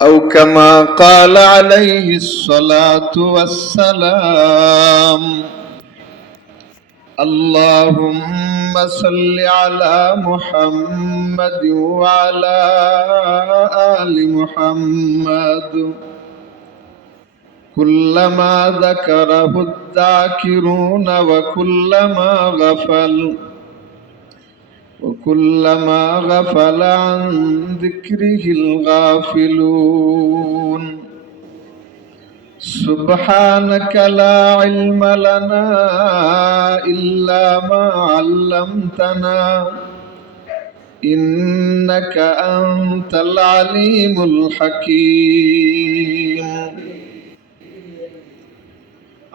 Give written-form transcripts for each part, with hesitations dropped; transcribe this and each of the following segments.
أو كما قال عليه الصلاة والسلام: اللهم صل على محمد وعلى آل محمد كلما ذكره الذاكرون وكلما غفل عن ذكره الغافلون. سبحانك لا علم لنا إلا ما علمتنا إنك أنت العليم الحكيم।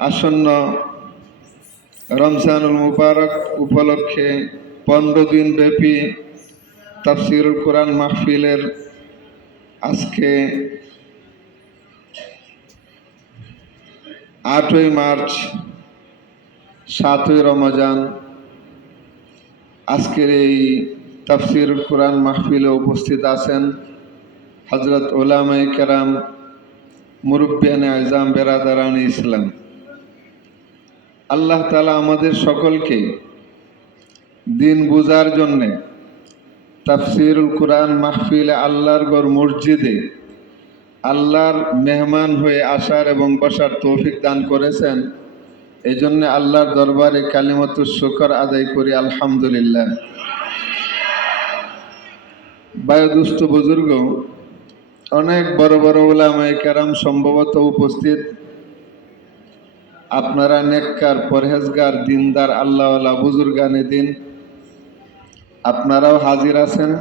আসন্ন রমজানুল মুবারক উপলক্ষে 15 দিন ব্যাপী তাফসীরুল কোরআন মাহফিলের আজকে 8ই মার্চ 7ই রমজান। আজকের এই তাফসীরুল কোরআন মাহফিলে উপস্থিত আছেন হযরত উলামায়ে কেরাম, মুরব্বিয়ানে আযম, বেরাদারানে ইসলাম। আল্লাহ তাআলা আমাদের সকলকে দিন বুঝার জন্যে তাফসীরুল কোরআন মাহফিলে আল্লাহর ঘর মসজিদে আল্লাহর মেহমান হয়ে আসার এবং বসার তৌফিক দান করেছেন। এই জন্য আল্লাহর দরবারে কালিমাতুশ শুকর আদায় করি, আলহামদুলিল্লাহ। বায়ুদুস্থ বুজুর্গ, অনেক বড় বড় উলামায়ে কেরাম সম্ভবত উপস্থিত। আপনারা নেককার, পরহেজগার, দিনদার, আল্লাহওয়ালা বুজুর্গানে দিন, আপনারাও হাজির আছেন।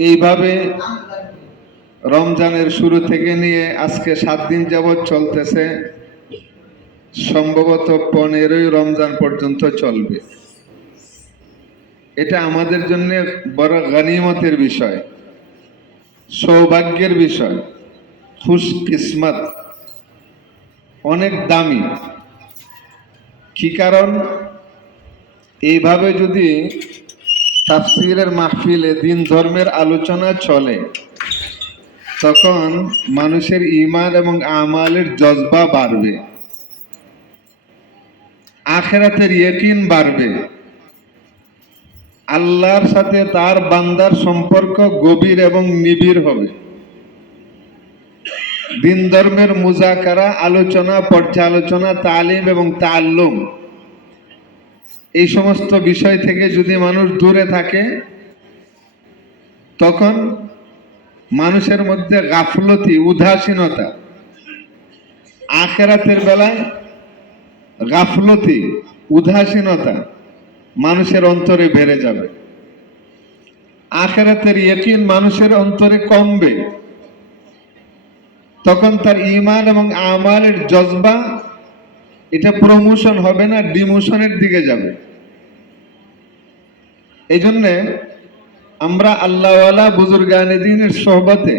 এইভাবে রমজানের শুরু থেকে নিয়ে আজকে 7 দিন যাবৎ চলতেছে, সম্ভবত 15ই রমজান পর্যন্ত চলবে। এটা আমাদের জন্য বড় গনিমতের বিষয়, সৌভাগ্যের বিষয়, খুশ কিসমত, অনেক দামি। কি কারণ? এইভাবে যদি তাফসীরের মাহফিলে দিন ধর্মের আলোচনা চলে, তখন মানুষের ঈমান এবং আমালের জজবা বাড়বে, আখিরাতের ইয়াকিন বাড়বে, আল্লাহর সাথে তার বান্দার সম্পর্ক গভীর এবং নিবিড় হবে। দিন ধর্মের মুজাকারা, আলোচনা, পর্যালোচনা, তালিম এবং তাআল্লুম, এই সমস্ত বিষয় থেকে যদি মানুষ দূরে থাকে, তখন মানুষের মধ্যে গাফলতি, উদাসীনতা, আখিরাতের বেলায় গাফলতি, উদাসীনতা মানুষের অন্তরে বেড়ে যাবে। আখিরাতের ইয়াকিন মানুষের অন্তরে কমবে, তখন তার ঈমান এবং আমালের জজবা এটা প্রমোশন হবে না, ডিমোশনের দিকে যাবে। এই জন্যে আমরা আল্লাহওয়ালা বুজুর্গানে দ্বীনের সোহবতে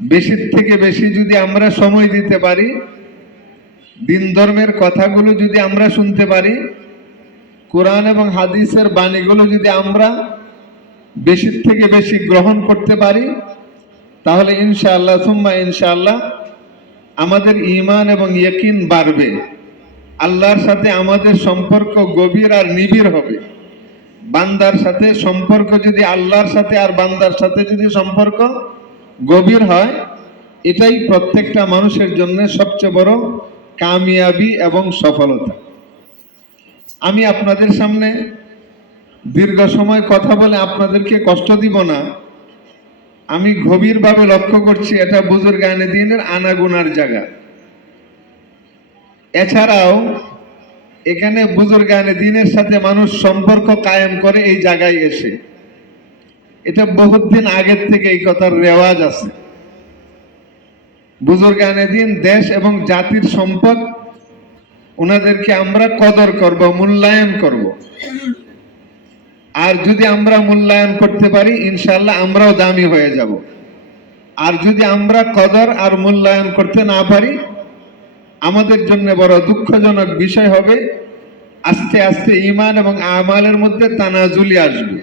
বেশির থেকে বেশি যদি আমরা সময় দিতে পারি, দিন ধর্মের কথাগুলো যদি আমরা শুনতে পারি, কোরআন এবং হাদিসের বাণীগুলো যদি আমরা বেশির থেকে বেশি গ্রহণ করতে পারি, তাহলে ইনশাআল্লাহ সুম্মা ইনশাআল্লাহ আমাদের ঈমান এবং ইয়াকিন বাড়বে, আল্লাহর সাথে আমাদের সম্পর্ক গভীর আর নিবিড় হবে। বান্দার সাথে সম্পর্ক যদি আল্লাহর সাথে আর বান্দার সাথে যদি সম্পর্ক গভীর হয়, এটাই প্রত্যেকটা মানুষের জন্য সবচেয়ে বড় কামিয়াবি এবং সফলতা। আমি আপনাদের সামনে দীর্ঘ সময় কথা বলে আপনাদেরকে কষ্ট দিব না। আমি গভীরভাবে লক্ষ্য করছি এটা বুজুর্গানে দ্বীনের আনাগুনার জায়গা। এছাড়াও এখানে বুজুর্গানে দ্বীনের সাথে মানুষ সম্পর্ক কায়েম করে এই জায়গায় এসে। এটা বহুত দিন আগের থেকে এই কথার রেওয়াজ আছে। বুজুর্গানে দ্বীন দেশ এবং জাতির সম্পদ, ওনাদেরকে আমরা কদর করব, মূল্যায়ন করব। আর যদি আমরা মূল্যায়ন করতে পারি, ইনশাআল্লাহ আমরাও দামি হয়ে যাব। আর যদি আমরা কদর আর মূল্যায়ন করতে না পারি, আমাদের জন্য বড় দুঃখজনক বিষয় হবে। আস্তে আস্তে ঈমান এবং আমালের মধ্যে তানাজুলি আসবে।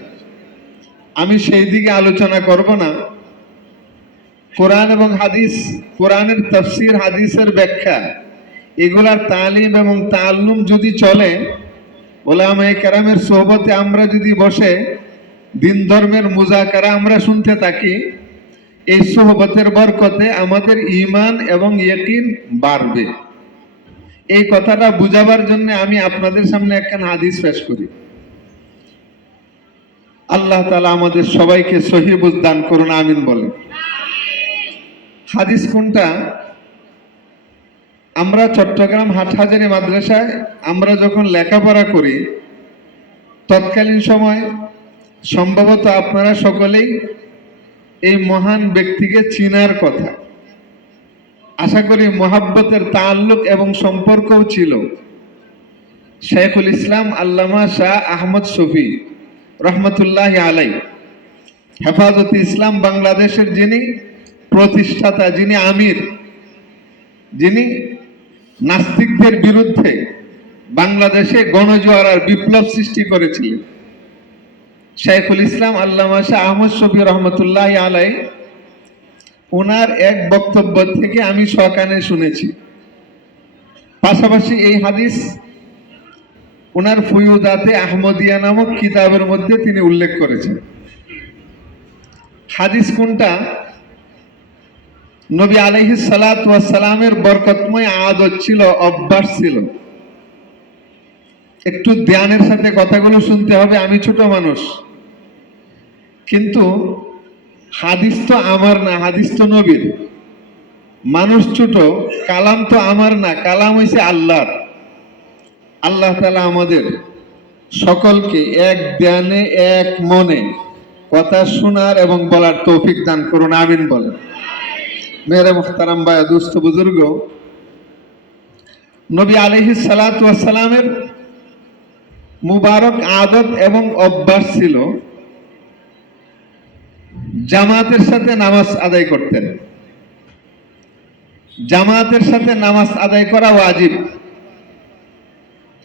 আমি সেই দিকে আলোচনা করব না। কোরআন এবং হাদিস, কোরআনের তাফসীর, হাদিসের ব্যাখ্যা, এগুলার তালিম এবং তাআল্লুম যদি চলে, ওলামায়ে কেরামের সোহবতে আমরা যদি বসে দিন ধর্মের মুযাকারা আমরা শুনতে থাকি, এই সোহবতের বরকতে আমাদের ঈমান এবং ইয়াকিন বাড়বে। এই কথাটা বুঝাবার জন্য আমি আপনাদের সামনে একখান হাদিস পেশ করি। আল্লাহ তাআলা আমাদের সবাইকে সহিহ বুঝ দান করুন, আমিন বলেন। হাদিস কোনটা? আমরা চট্টগ্রাম হাটহাজারী মাদ্রাসায় আমরা যখন লেখাপড়া করি, তৎকালীন সময় সম্ভবত আপনারা সকলেই এই মহান ব্যক্তিকে চিনার কথা। আশা করি মোহাব্বতের তাআল্লুক এবং সম্পর্কও ছিল। শাইখুল ইসলাম আল্লামা শাহ আহমদ শফী রহমতুল্লাহি আলাইহি, হেফাজতে ইসলাম বাংলাদেশের যিনি প্রতিষ্ঠাতা, যিনি আমির, যিনি নাস্তিকদের বিরুদ্ধে বাংলাদেশে গণজোয়ার বিপ্লব সৃষ্টি করেছিলেন, শাইখুল ইসলাম আল্লামা শাহ আহমদ শফী রহমতুল্লাহি আলাইহি, ওনার এক বক্তব্য থেকে আমি সকানে শুনেছি। পাশাপাশি এই হাদিস ওনার ফুয়ুদাতে আহমদিয়া নামক কিতাবের মধ্যে তিনি উল্লেখ করেছেন। হাদিস কোনটা? নবী আলাইহিস সালাতু ওয়াস সালামের বরকতময় আদত ছিল, অভ্যাস ছিল। একটু ধ্যানের সাথে কথাগুলো শুনতে হবে। আমি ছোট মানুষ, কিন্তু হাদিস তো আমার না, হাদিস তো নবীর। মানুষ ছোট, কালাম তো আমার না, কালাম হইছে আল্লাহর। আল্লাহ তাআলা আমাদের সকলকে এক ধ্যানে এক মনে কথা শোনার এবং বলার তৌফিক দান করুন, আমিন বলেন। মেরে মুহতারাম ভাই, দুস্থ বুজুর্গ, নবী আলাইহিস সালাতু ওয়াস সালামের মুবারক আদত এবং অভ্যাস ছিল জামাতের সাথে নামাজ আদায় করতেন। জামাতের সাথে নামাজ আদায় করা ওয়াজিব।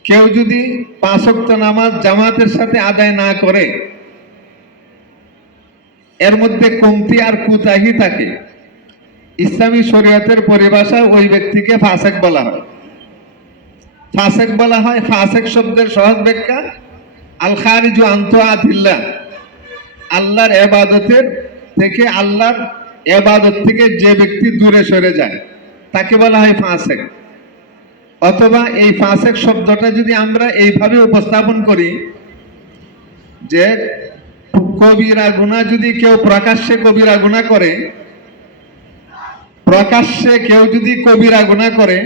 কেউ যদি 5 ওয়াক্ত নামাজ জামাতের সাথে আদায় না করে, এর মধ্যে কমতি আর কুতাহি থাকে, ইসলামী শরীয়তের পরিভাষায় ওই ব্যক্তিকে ফাসেক বলা হয়। ফাসেক বলা হয়, ফাসেক শব্দের সহজ ব্যাখ্যা আল খারিজু আন তাআতিল্লাহ, আল্লাহর ইবাদতের থেকে, আল্লাহর ইবাদত থেকে যে ব্যক্তি দূরে সরে যায় তাকে বলা হয় ফাসেক। অথবা এই ফাসেক শব্দটা যদি আমরা এইভাবে উপস্থাপন করি যে কবিরা গুনাহ যদি কেউ প্রকাশ্যে কবিরা গুনাহ করে, প্রকাশ্যে কেউ যদি কবিরা গুনাহ করে,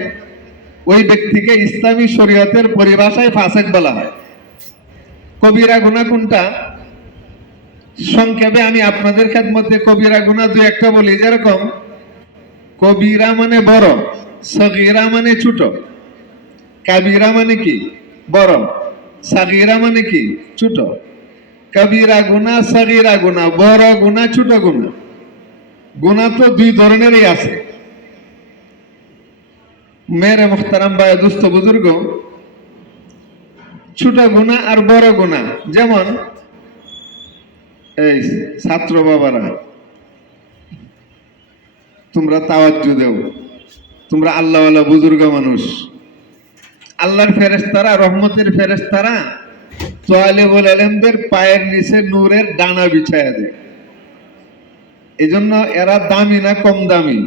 ওই ব্যক্তিকে ইসলামী শরীয়তের পরিভাষায় ফাসেক বলা হয়। কবিরা গুনাহ কোনটা? সংক্ষেপে আমি আপনাদের খেদমতে কবিরা গুনাহ দুই একটা বলি। যেরকম কবিরা মানে বড়, সগীরা মানে ছোট, কাবিরা মানে কি? বড়, সাগীরা মানে কি? ছোট। কবিরা গুনাহ, সগীরা গুনাহ, বড় গুনাহ, ছোট গুনাহ। গুনাহ তো দুই ধরনেরই আছে। মেরে মুহতারাম ভাই, দুস্থ বুজুর্গ, ছোট গুনাহ আর বড় গুনাহ, যেমন এই ছাত্র বাবারা, তোমরা তাওয়াজ্জু দেও, তোমরা আল্লাহওয়ালা বুজুর্গ মানুষ। আল্লাহর ফেরেশতারা, রহমতের ফেরেশতারা তালিবুল ইলমদের পায়ের নিচে নূরের ডানা বিছায়া দেয়। এজন্য এরা দামি না কম দামি?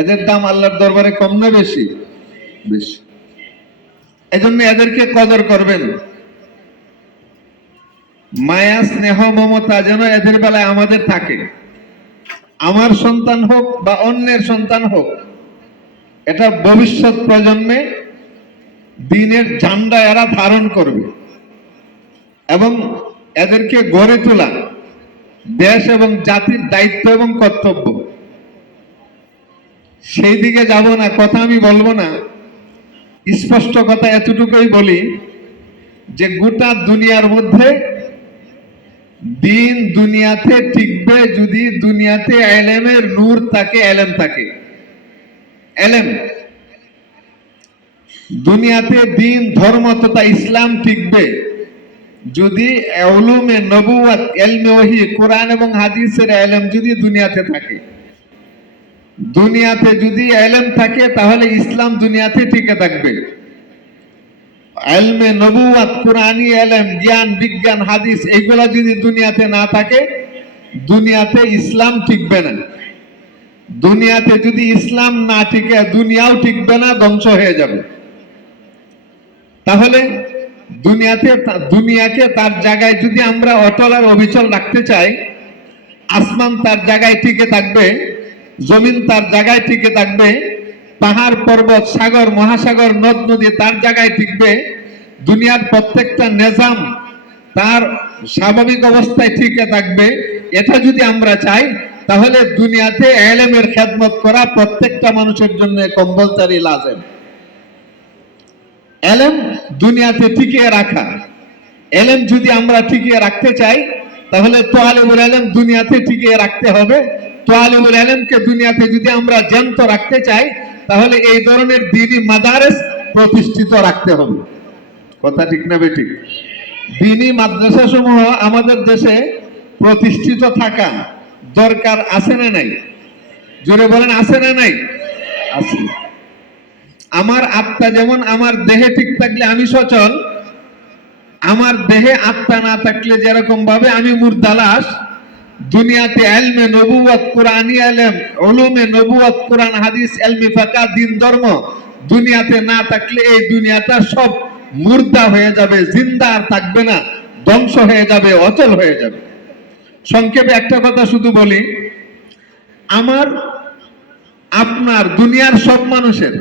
এদের দাম আল্লাহর দরবারে কম না বেশি? বেশি। এজন্য এদেরকে কদর করবেন। মায়া, স্নেহ, মমতা যেন এদের বেলায় আমাদের থাকে। আমার সন্তান হোক বা অন্যের সন্তান হোক, এটা ভবিষ্যৎ প্রজন্মে দ্বীনের ঝান্ডা এরা ধারণ করবে এবং এদেরকে গড়ে তোলা দেশ এবং জাতির দায়িত্ব এবং কর্তব্য। সেই দিকে যাব না, কথা আমি বলবো না। স্পষ্ট কথা এতটুকুই বলি যে গোটা দুনিয়ার মধ্যে দিন দুনিয়াতে টিকবে যদি দুনিয়াতে এলেমের নূর থাকে, এলেম থাকে। এলেম দুনিয়াতে দিন, ধর্ম তথা ইসলাম টিকবে যদি উলুমে নবুয়ত, ইলমে ওহী, কোরআন এবং হাদিসের ইলম যদি দুনিয়াতে থাকে, দুনিয়াতে যদি ইলম থাকে, তাহলে ইসলাম দুনিয়াতে টিকে থাকবে। ইলমে নবুয়ত, কোরআনী ইলম, জ্ঞান, বিজ্ঞান, হাদিস এগুলা যদি দুনিয়াতে না থাকে, দুনিয়াতে ইসলাম টিকবে না। দুনিয়াতে যদি ইসলাম না টিকে, দুনিয়াও টিকবে না, ধ্বংস হয়ে যাবে। তাহলে দুনিয়াকে তার জায়গায় যদি আমরা অটল আর অবিচল রাখতে চাই, আসমান তার জায়গায় টিকে থাকবে, জমিন তার জায়গায় টিকে থাকবে, পাহাড় পর্বত সাগর মহাসাগর নদ নদী তার জায়গায় টিকবে, দুনিয়ার প্রত্যেকটা নিজাম তার স্বাভাবিক অবস্থায় টিকে থাকবে। এটা যদি আমরা চাই, তাহলে দুনিয়াতে ইলমের খেদমত করা প্রত্যেকটা মানুষের জন্য কম্পালসরি লাজেম। ইলম দুনিয়াতে টিকিয়ে রাখা, ইলম যদি আমরা টিকিয়ে রাখতে চাই, তাহলে তালিবুল ইলম দুনিয়াতে টিকিয়ে রাখতে হবে। তালিবুল ইলমকে দুনিয়াতে যদি আমরা জ্যান্ত রাখতে চাই, তাহলে এই ধরনের দ্বীনি মাদারেস প্রতিষ্ঠিত রাখতে হবে। কথা ঠিক না বেঠিক? দ্বীনি মাদ্রাসা সমূহ আমাদের দেশে প্রতিষ্ঠিত থাকা দরকার, আছে না নাই? জোরে বলেন, আছে না নাই? আছে। আমার আত্মা যেমন আমার দেহে ঠিক থাকলে আমি সচল, আমার দেহে আত্মা না থাকলে যেরকম ভাবে আমি মুর্দা লাশ, দুনিয়াতে ইলমে নবুয়ত, কোরআনী ইলম, উলুমে নবুয়ত, কোরআন হাদিস, ইলমি ফিকহ, দ্বীন ধর্ম দুনিয়াতে না থাকলে এই দুনিয়াটা সব মুর্দা হয়ে যাবে, জিন্দা আর থাকবে না, ধ্বংস হয়ে যাবে, অচল হয়ে যাবে। সংক্ষেপে একটা কথা শুধু বলি, আমার আপনার দুনিয়ার সব মানুষের,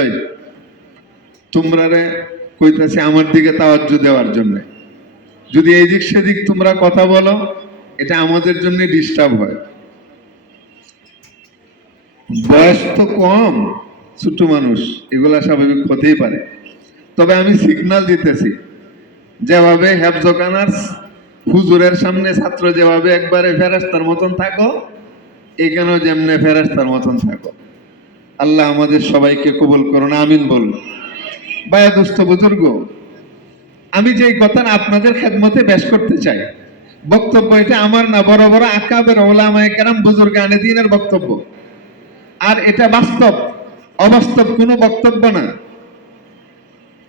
এই তোমরা রে কইতাছে আমার দিকে তাওয়াজ্জু দেওয়ার জন্য, যদি এই দিক সেদিক তোমরা কথা বলো, এটা আমাদের জন্য ডিস্টার্ব হয়। বয়স তো কম, ছোট মানুষ, এগুলা স্বাভাবিক হতেই পারে। তবে আমি সিগন্যাল দিতেছি, যেভাবে হেফজখানার হুজুরের সামনে ছাত্র যেভাবে একবারে ফেরেশতার মতন থাকো, এখানেও যেমনে ফেরেশতার মতন থাকো। আল্লাহ আমাদের সবাইকে কবুল করুন, আমিন বলুন। ভাইয়া দোস্ত বুজুর্গ, আমি যে কথা আপনাদের খেদমতে পেশ করতে চাই, বক্তব্য এটা আমার না, বড় বড় আকাবের ওলামায়ে কেরাম বুজুর্গানে দ্বীনের বক্তব্য। আর এটা বাস্তব, অবাস্তব কোনো বক্তব্য না।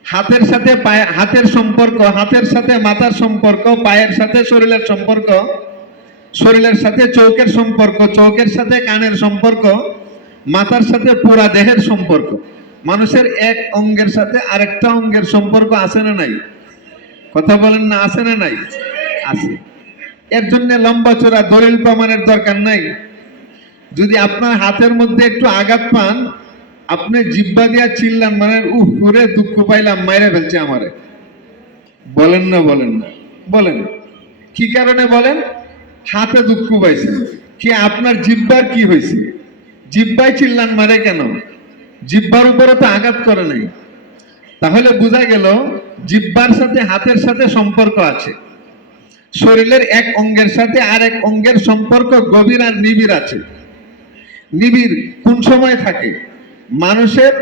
হাতের সাথে হাতের সম্পর্ক, হাতের সাথে মাথার সম্পর্ক, পায়ের সাথে শরীরের সম্পর্ক, শরীরের সাথে চোখের সম্পর্ক, চোখের সাথে কানের সম্পর্ক, মাথার সাথে পুরা দেহের সম্পর্ক। মানুষের এক অঙ্গের সাথে আরেকটা অঙ্গের সম্পর্ক আছে না নাই? কথা বলেন না, আছে না নাই? আছে। এর জন্য লম্বা চোরা দলিল প্রমাণের দরকার নাই। যদি আপনার হাতের মধ্যে একটু আঘাত পান, আপনি জিব্বা দিয়া চিল্লান, মানে উহ করে দুঃখ পাইলাম, মাইরে ফেলছে আমারে, বলেন না? বলেন না? বলেন। কি কারণে বলেন? হাতে দুঃখ পাইছে। কি আপনার জিব্বার কি হয়েছে? জিব্বায় চিল্লান মারে কেন? জিব্বার উপরে তো আঘাত করে নাই। তাহলে বোঝা গেল জিব্বার সাথে হাতের সাথে সম্পর্ক আছে। শরীরের এক অঙ্গের সাথে আরেক অঙ্গের সম্পর্ক গভীর আর নিবিড় আছে। নিবিড় কোন সময় থাকে? মানুষের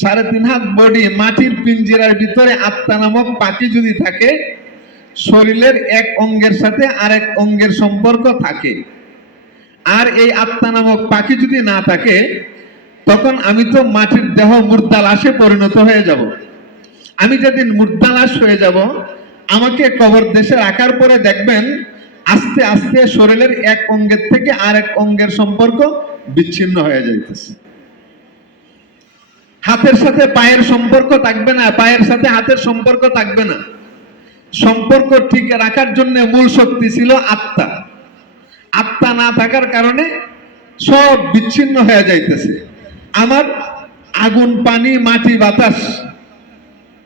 3.5 হাত বডি মাটির পিঞ্জিরার ভিতরে আত্মা নামক পাখি যদি থাকে, শরীরের এক অঙ্গের সাথে আরেক অঙ্গের সম্পর্ক থাকে। আর এই আত্মা নামক পাখি যদি না থাকে, তখন আমি তো মাটির দেহ মুর্দা লাশে পরিণত হয়ে যাব। আমি যেদিন মুর্দা লাশ হয়ে যাব, আমাকে কবর দেশে রাখার পরে দেখবেন আস্তে আস্তে শরীরের এক অঙ্গের থেকে আরেক অঙ্গের সম্পর্ক বিচ্ছিন্ন হয়ে যাইতেছে। হাতের সাথে পায়ের সম্পর্ক থাকবে না, পায়ের সাথে হাতের সম্পর্ক থাকবে না। সম্পর্ক ঠিক রাখার জন্য মূল শক্তি ছিল আত্মা। আত্মা না থাকার কারণে সব বিচ্ছিন্ন হয়ে যাইতেছে। আমার আগুন, পানি, মাটি, বাতাস,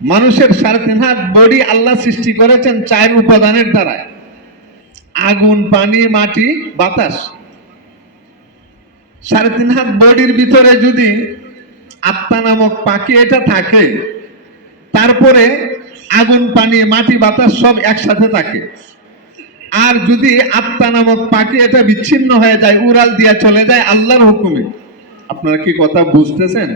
মানুষের 3.5 হাত বডি আল্লাহ সৃষ্টি করেছেন 4 উপাদানের দ্বারা: আগুন, পানি, মাটি, বাতাস। 3.5 হাত বডির ভিতরে যদি আত্মা নামক পাখি এটা থাকে, তারপরে আগুন, পানি, মাটি, বাতাস সব একসাথে থাকে। আর যদি আত্মা নামক পাখি এটা বিচ্ছিন্ন হয়ে যায়, উড়াল দিয়া চলে যায় আল্লাহর হুকুমে, আপনারা কি কথা বুঝতেছেন?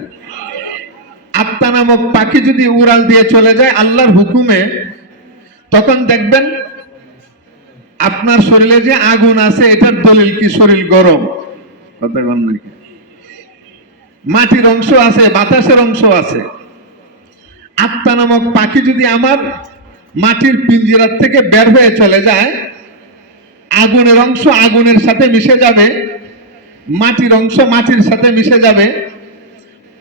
আত্মা নামক পাখি যদি উড়াল দিয়ে চলে যায় আল্লাহর হুকুমে, তখন দেখবেন আপনার শরীরে যে আগুন আছে এটার দলিল কি শরীর গরম, কথা বল নাকি? মাটির অংশ আছে, বাতাসের অংশ আছে। আত্মা নামক পাখি যদি আমার মাটির পিঞ্জিরার থেকে বের হয়ে চলে যায়, আগুনের অংশ আগুনের সাথে মিশে যাবে, মাটির অংশ মাটির সাথে মিশে যাবে,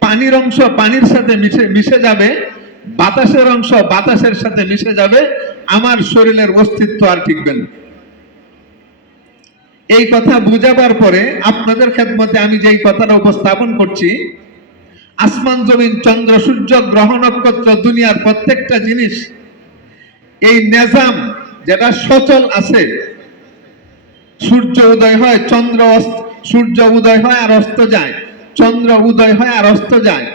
পানির অংশ পানির সাথে মিশে যাবে, বাতাসের অংশ বাতাসের সাথে মিশে যাবে, আমার শরীরের অস্তিত্ব আর টিকবে না। এই কথা বুঝাবার পরে আপনাদের খেদমতে আমি যেই কথাটা উপস্থাপন করছি, আসমান জমিন চন্দ্র সূর্য গ্রহ নক্ষত্র দুনিয়ার প্রত্যেকটা জিনিস এই নিজাম যেটা সচল আছে, সূর্য উদয় হয় চন্দ্র সূর্য উদয় হয় আর অস্ত যায়, চন্দ্র উদয় হয় আর অস্ত যায়,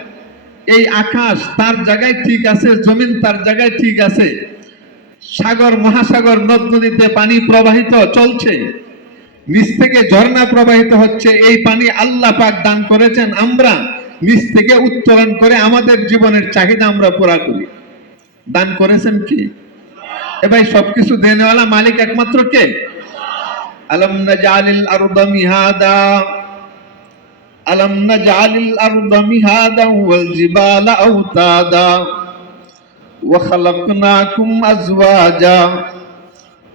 এই আকাশ তার জায়গায় ঠিক আছে, জমিন তার জায়গায় ঠিক আছে, সাগর মহাসাগর নদ নদীতে পানি প্রবাহিত চলছে, নিচ থেকে ঝর্ণা প্রবাহিত হচ্ছে, এই পানি আল্লাহ পাক দান করেছেন, আমরা নিচ থেকে উত্তোলন করে আমাদের জীবনের চাহিদা আমরা পুরা করি। দান করেছেন কি? এবার সবকিছু দেনেওয়ালা মালিক একমাত্র কে? আলম নাজালিল আরদা মিহাদা আলম নাজালিল আরদা মিহাদা ওয়াল জিবালা আওতাদা ওয়া খালাকনাকুম আজওয়াজা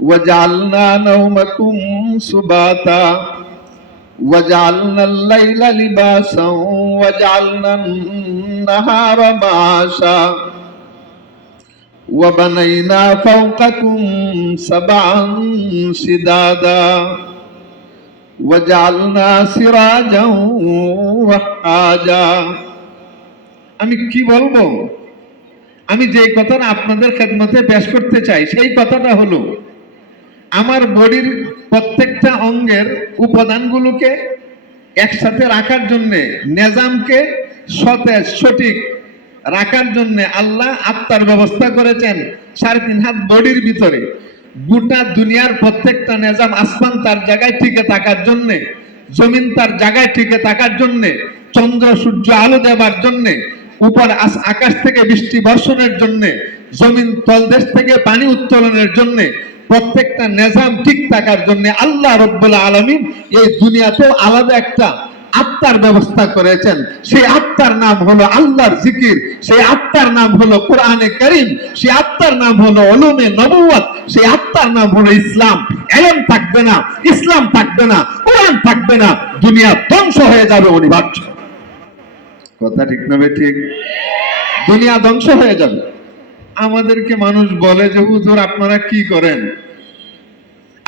وجعلنا نومكم سباتا وجعلنا الليل لباسا وجعلنا النهار معاشا وبنينا فوقكم سبعا شدادا وجعلنا سراجا وهاجا। আমি কি বলবো? আমি যে কথাটা আপনাদের খেদমতে পেশ করতে চাই সেই কথাটা হলো, আমার বডির প্রত্যেকটা অঙ্গের উপাদানগুলোকে একসাথে রাখার জন্য, নিজামকে সতেজ সঠিক রাখার জন্য আল্লাহ আত্মার ব্যবস্থা করেছেন 3.5 হাত বডির ভিতরে। গোটা দুনিয়ার প্রত্যেকটা নিজাম, আসমান তার জায়গায় টিকে থাকার জন্য, জমিন তার জায়গায় টিকে থাকার জন্য, চন্দ্র সূর্য আলো দেবার জন্য, উপর আকাশ থেকে বৃষ্টি বর্ষণের জন্য, জমিন তলদেশ থেকে পানি উত্তোলনের জন্য, প্রত্যেকটা নিজাম ঠিক থাকার জন্য আল্লাহ রব্বুল আলামিন এই দুনিয়াতেও আলাদা একটা আত্মার ব্যবস্থা করেছেন। সেই আত্মার নাম হলো আল্লাহর জিকির, সেই আত্মার নাম হলো কোরআনে কারীম, সেই আত্মার নাম হলো উলুমে নবুয়ত, সেই আত্মার নাম হলো ইসলাম। ইলম থাকবে না, ইসলাম থাকবে না, কোরআন থাকবে না, দুনিয়া ধ্বংস হয়ে যাবে অনিবার্য। কথা ঠিক না ঠিক? দুনিয়া ধ্বংস হয়ে যাবে। আমাদেরকে মানুষ বলে যে হুজুর আপনারা কি করেন?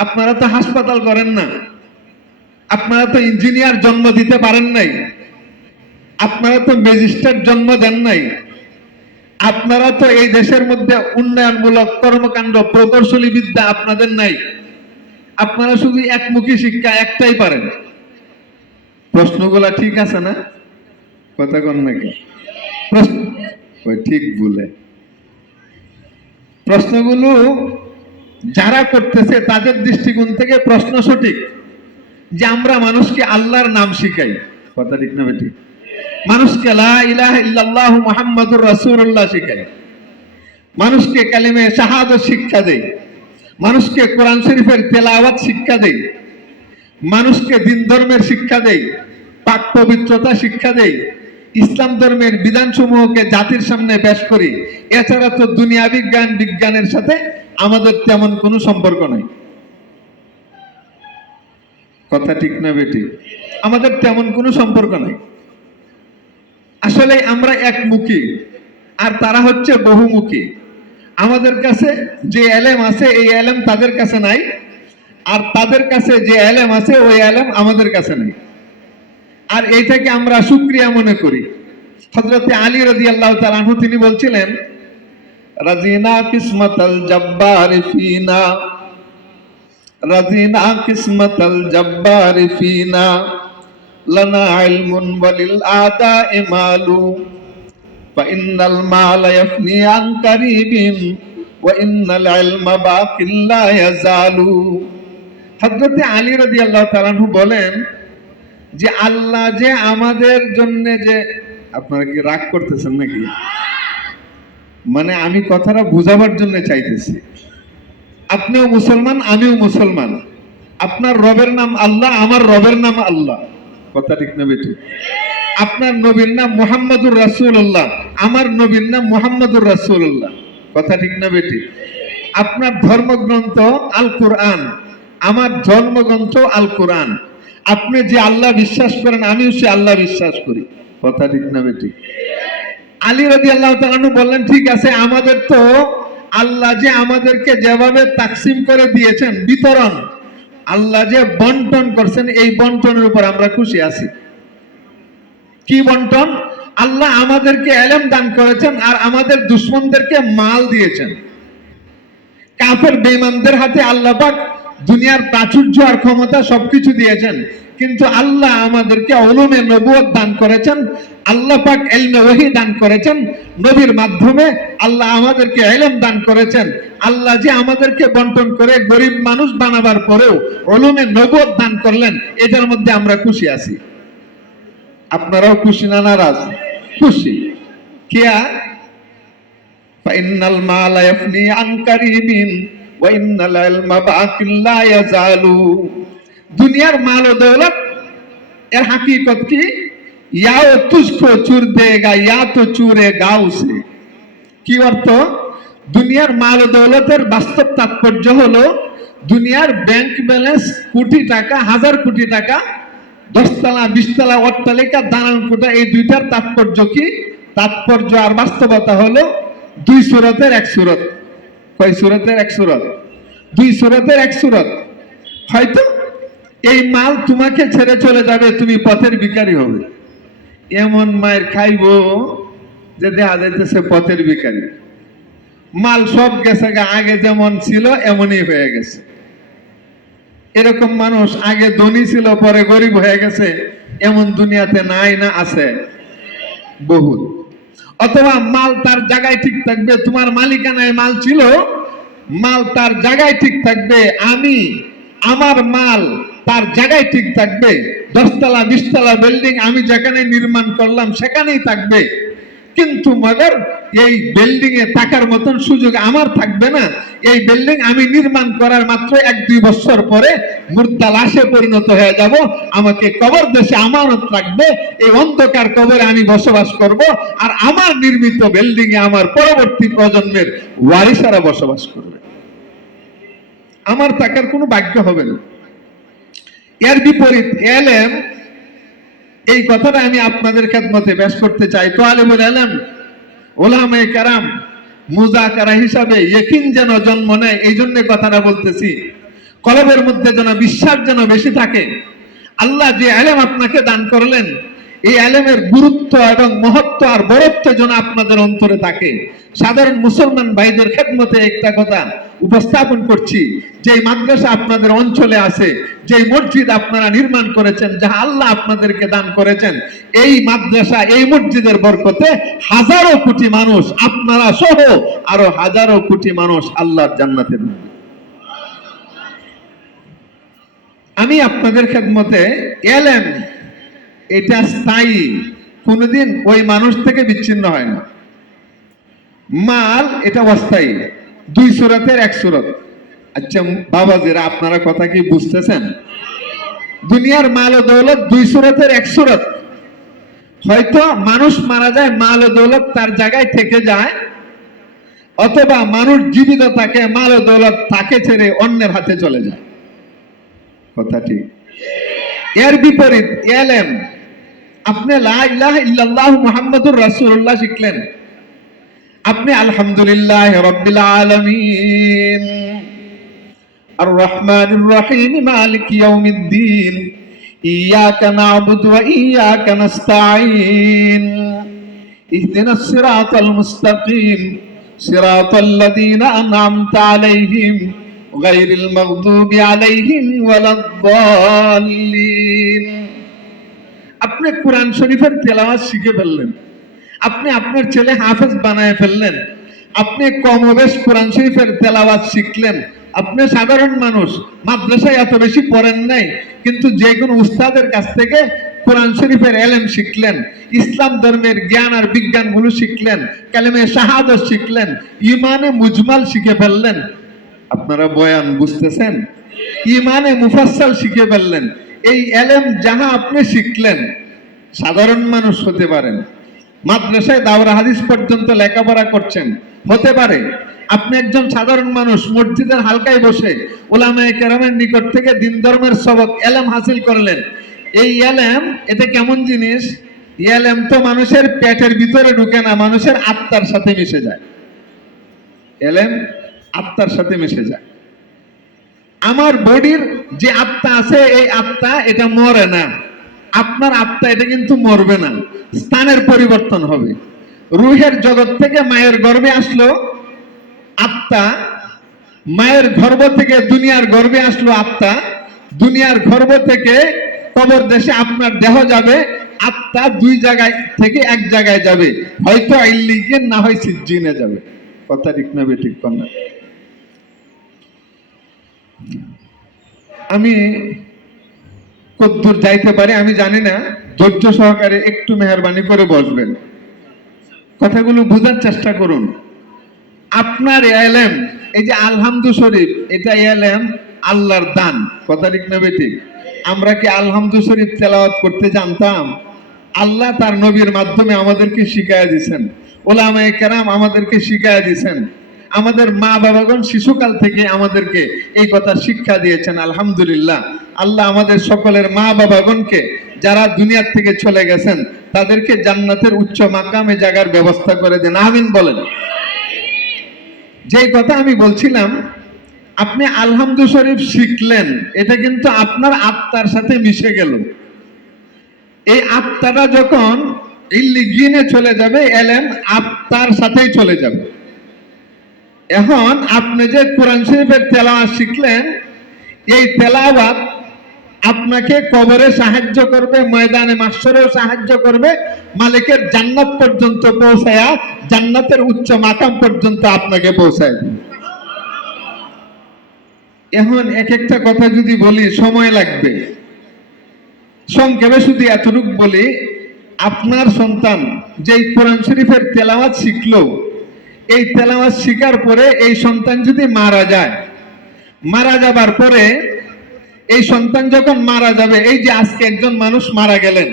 আপনারা তো হাসপাতাল করেন না, আপনারা তো ইঞ্জিনিয়ার জন্ম দিতে পারেন নাই, আপনারা তো ম্যাজিস্ট্রেট জন্ম দেন নাই, আপনারা তো এই দেশের মধ্যে উন্নয়নমূলক কর্মকাণ্ড প্রকৌশলী বিদ্যা আপনাদের নাই, আপনারা শুধু একমুখী শিক্ষা একটাই পারেন। প্রশ্নগুলা ঠিক আছে না? কথা কন নাকি? প্রশ্ন ঠিক বলে প্রশ্নগুলো যারা করতেছে তাদের দৃষ্টিকোণ থেকে প্রশ্ন সঠিক, যে আমরা মানুষকে আল্লাহর নাম শিখাই। কথা ঠিক না বেটি? মানুষকে লা ইলাহা ইল্লাল্লাহ মুহাম্মাদুর রাসূলুল্লাহ শিখাই, মানুষকে কালিমে শাহাদাত শিক্ষা দেই, মানুষকে কোরআন শরীফের তেলাওয়াত শিক্ষা দেই, মানুষকে দ্বীন ধর্মের শিক্ষা দেই, পাক পবিত্রতা শিক্ষা দেই, ইসলাম ধর্মের বিধানসমূহকে জাতির সামনে পেশ করি। এছাড়া তো দুনিয়া বিজ্ঞানের সাথে আমাদের তেমন কোনো সম্পর্ক নাই। কথা ঠিক না বেটি? আমাদের তেমন কোনো সম্পর্ক নাই। আসলে আমরা একমুখী আর তারা হচ্ছে বহুমুখী। আমাদের কাছে যে এলেম আছে এই এলেম তাদের কাছে নাই, আর তাদের কাছে যে এলেম আছে ওই এলেম আমাদের কাছে নাই। আর এইটাকে আমরা শুকরিয়া মনে করি। হযরত আলী রাদিয়াল্লাহু তাআলা আনহু তিনি বলছিলেন, রাজিনা কিসমাতাল জব্বার ফিনা, রাজিনা কিসমাতাল জব্বার ফিনা, লানা ইলমুন ওয়ালিল আদা'i মালু, ফা ইন্নাল মালা ইয়াফনি আন কারিবিন ওয়া ইন্নাল ইলমা বাকিন লা ইয়াজালু। হযরত আলী রাদিয়াল্লাহু তাআলা আনহু বলেন যে আল্লাহ যে আমাদের জন্য যে, আপনারা কি রাগ করতেছেন নাকি? মানে আমি কথাটা বুঝাবার জন্য চাইতেছি। আপনিও মুসলমান, আমিও মুসলমান। আপনার রবের নাম আল্লাহ, আমার রবের নাম আল্লাহ। কথা ঠিক না বেটি? আপনার নবীর নাম মুহাম্মদুর রাসূলুল্লাহ, আমার নবীর নাম মুহাম্মদুর রাসূলুল্লাহ। কথা ঠিক না বেটি? আপনার ধর্মগ্রন্থ আল কোরআন, আমার ধর্মগ্রন্থ আল কোরআন। আপনি যে আল্লাহ বিশ্বাস করেন, আমিও সে আল্লাহ বিশ্বাস করি। কথা ঠিক না বেটি? আলী রাদিয়াল্লাহু তাআলা আনহু বললেন, ঠিক আছে, আমাদের তো আল্লাহ যে আমাদেরকে যেভাবে তাকসিম করে দিয়েছেন, বিতরণ, আল্লাহ যে বন্টন করছেন, এই বন্টনের উপর আমরা খুশি আছি। কি বন্টন? আল্লাহ আমাদেরকে ইলম দান করেছেন আর আমাদের দুশমনদেরকে মাল দিয়েছেন। কাফের বেঈমানদের হাতে আল্লাহ পাক দুনিয়ার প্রাচুর্য আর ক্ষমতা সবকিছু দিয়েছেন, কিন্তু আল্লাহ আমাদেরকে উলুমে নবুয়ত দান করেছেন। আল্লাহ পাক ইলমে ওহী দান করেছেন, নবীর মাধ্যমে আল্লাহ আমাদেরকে ইলম দান করেছেন। আল্লাহ যে আমাদেরকে বন্টন করে গরিব মানুষ বানাবার পরেও উলুমে নবুয়ত দান করলেন, এটার মধ্যে আমরা খুশি আছি। আপনারাও খুশি না নারাজ? খুশি। কিয়া ফাইনাল মালা ইয়াফনি আন কারিমিন ওয়া ইন্নাল ইলমা বাকিল লা ইয়াজালু। দুনিয়ার মাল ও দৌলত এর হাকিকত কি? ইয়া তুঝকো চুর দেগা ইয়া তো চুরেগা উসে। কি অর্থ? দুনিয়ার মাল ও দৌলতের বাস্তব তাৎপর্য হলো দুনিয়ার ব্যাংক ব্যালেন্স কোটি টাকা, হাজার কোটি টাকা, 10 তলা 20 তলা অট্টালিকা, দালান কোঠা, এই দুইটার তাৎপর্য কি? তাৎপর্য আর বাস্তবতা হলো দুই সূরতের এক সূরত। কয় সূরতের এক সূরত? দুই সূরতের এক সূরত। হয়তো এই মাল তোমাকে ছেড়ে চলে যাবে, তুমি পথের ভিখারি হবে। এমন মায়ের খাইবো যে দেখা যাইতেছে পথের ভিখারি। মাল সব গেছে, আগে যেমন ছিল এমনই হয়ে গেছে। এরকম মানুষ আগে ধনী ছিল, পরে গরিব হয়ে গেছে, এমন দুনিয়াতে নাই না আছে? বহুত। অথবা মাল তার জায়গায় ঠিক থাকবে, তোমার মালিকানায় মাল ছিল, মাল তার জায়গায় ঠিক থাকবে, আমার মাল তার জায়গায় ঠিক থাকবে। 10 তলা 20 তলা বিল্ডিং আমি যেখানে নির্মাণ করলাম সেখানেই থাকবে, কিন্তু মগর এই বিল্ডিং এ থাকার মতন সুযোগ আমার থাকবে না। এই বিল্ডিং আমি নির্মাণ করার মাত্র 1-2 বছর পরে মুর্দা লাশে পরিণত হয়ে যাব। আমাকে কবর দেশে আমানত রাখবে, এই অন্ধকার কবরে আমি বসবাস করব, আর আমার নির্মিত বিল্ডিং এ আমার পরবর্তী প্রজন্মের ওয়ারিসারা বসবাস করবে। আমার থাকার কোনো ভাগ্য হবে না। এর বিপরীত ইলম, এই কথাটা আমি আপনাদের খেদমতে পেশ করতে চাই। তালিবুল ইলম, উলামায়ে কেরাম মুযাকারা হিসাবে ইয়াকিন যেন জন্ম নেয়, এই জন্য কথাটা বলতেছি। কলবের মধ্যে যেন বিশ্বাস যেন বেশি থাকে। আল্লাহ যে ইলম আপনাকে দান করলেন, এই ইলমের গুরুত্ব এবং মহত্ব আর বড়ত্ব যেন আপনাদের অন্তরে থাকে। সাধারণ মুসলমান ভাইদের খেদমতে একটা কথা উপস্থাপন করছি, যে মাদ্রাসা আপনাদের অঞ্চলে আছে, যে মসজিদ আপনারা নির্মাণ করেছেন, যাহা আল্লাহ আপনাদেরকে দান করেছেন, এই মাদ্রাসা এই মসজিদের বরকতে হাজারো কোটি মানুষ, আপনারা সহ আরো হাজারো কোটি মানুষ আল্লাহর জান্নাতে ঢুকবে। আমি আপনাদের খেদমতে ইলম এটা স্থায়ী, কোনদিন ওই মানুষ থেকে বিচ্ছিন্ন হয় না। মাল এটা অস্থায়ী, দুই সূরতের এক সূরত। আচ্ছা বাবাজিরা, আপনারা কথা কি বুঝতেছেন? দুনিয়ার মাল ও দৌলত দুই সূরতের এক সূরত। হয়তো মানুষ মারা যায়, মাল ও দৌলত তার জায়গায় থেকে যায়, অথবা মানুষ জীবিত থাকে, মাল ও দৌলত তাকে ছেড়ে অন্যের হাতে চলে যায়। কথা ঠিক। এর বিপরীত ইলম, আপনি লা ইলাহা ইল্লাল্লাহ মুহাম্মাদুর রাসূলুল্লাহ শিখলেন, আপনি আলহামদুলিল্লাহ রাব্বিল আলামিন আর রহমানির রহিম মালিক ইয়াউমিদ্দিন ইয়াকা না'বুদু ওয়া ইয়াকা নাস্তাঈন ইহদিনাস সিরাতাল মুস্তাকিম সিরাতাল লাযীনা আন'আমতা আলাইহিম গায়রিল মাগদুবি আলাইহিম ওয়ালাদ-দাল্লিন। আপনি কোরআন শরীফের তেলাওয়াত শিখে ফেললেন, আপনি আপনার ছেলে হাফেজ বানায় ফেললেন, আপনি কমবেশ কোরআন শরীফের তেলাওয়াত শিখলেন। আপনি সাধারণ মানুষ, মাদ্রাসায় এত বেশি পড়েন নাই, কিন্তু যে কোনো উস্তাদের কাছ থেকে কোরআন শরীফের ইলম শিখলেন, ইসলাম ধর্মের জ্ঞান আর বিজ্ঞানগুলো শিখলেন, কালেমে শাহাদাত শিখলেন, ঈমানে মুজমাল শিখে ফেললেন। আপনারা বয়ান বুঝতেছেন? ইমানে মুফাসসাল শিখে ফেললেন। এই এলেম যাহা আপনি শিখলেন, সাধারণ মানুষ হতে পারেন, মাদ্রাসায় দাওরা হাদিস পর্যন্ত লেখাপড়া করছেন, হতে পারে আপনি একজন সাধারণ মানুষ মসজিদের হালকায় বসে উলামায়ে কেরামের নিকট থেকে দিন ধর্মের সবক এলেম হাসিল করলেন। এই এলেম এটা কেমন জিনিস? এলেম তো মানুষের পেটের ভিতরে ঢুকে না, মানুষের আত্মার সাথে মিশে যায়। এলেম আত্মার সাথে মিশে যায়। আমার বডির যে আত্মা আছে, এই আত্মা এটা মরে না। আপনার আত্মা এটা কিন্তু মরবে না, স্থানের পরিবর্তন হবে। রুহের জগৎ থেকে মায়ের গর্ভে আসলো আত্মা, মায়ের গর্ভ থেকে দুনিয়ার গর্ভে আসলো আত্মা, দুনিয়ার গর্ভ থেকে কবর দেশে আপনার দেহ যাবে। আত্মা দুই জায়গায় থেকে এক জায়গায় যাবে, হয়তো ইল্লিগিন, না হয় সিজ্জিনে যাবে। কথা ঠিক না বেঠিক? না, আমি কতদূর যাইতে পারি আমি জানি না। ধৈর্য সহকারে একটু মেহরবানি করে বসবেন, কথাগুলো বোঝার চেষ্টা করুন। আপনার এলেম, এই যে আলহামদু শরীফ, এটা এলেম আল্লাহর দান। কথা ঠিক না বেঠিক? আমরা কি আলহামদু শরীফ তেলাওয়াত করতে জানতাম? আল্লাহ তার নবীর মাধ্যমে আমাদেরকে শিখাইয়া দিয়েছেন, ওলামায়ে কেরাম আমাদেরকে শিখাইয়া দিয়েছেন, আমাদের মা বাবাগণ শিশুকাল থেকে আমাদেরকে এই কথা শিক্ষা দিয়েছেন। আলহামদুলিল্লাহ, আল্লাহ আমাদের সকলের মা বাবাগণকে যারা দুনিয়ার থেকে চলে গেছেন তাদেরকে জান্নাতের উচ্চ মাকামে জায়গার ব্যবস্থা করে দেন, আমিন বলেন। যে কথা আমি বলছিলাম, আপনি আলহামদু শরীফ শিখলেন, এটা কিন্তু আপনার আত্মার সাথে মিশে গেল। এই আত্মাটা যখন ইল্লিগিনে চলে যাবে, এলেম আত্মার সাথেই চলে যাবে। এখন আপনি যে কোরআন শরীফের তেলাওয়াত শিখলেন, এই তেলাওয়াত আপনাকে কবরে সাহায্য করবে, ময়দানে মাহশরেও সাহায্য করবে, মালিকের জান্নাত পর্যন্ত পৌঁছায়া জান্নাতের উচ্চ মাকাম পর্যন্ত আপনাকে পৌঁছায় দেবে। এখন এক একটা কথা যদি বলি সময় লাগবে, সংক্ষেপে শুধু এতটুকু বলি, আপনার সন্তান যেই কোরআন শরীফের তেলাওয়াত শিখলো, এই তেলাওয়াত শিখার পরে এই সন্তান যদি মারা যায়, মারা যাবার পরে এই সন্তান যখন মারা যাবে, এই যে আজকে একজন মানুষ মারা গেলেন,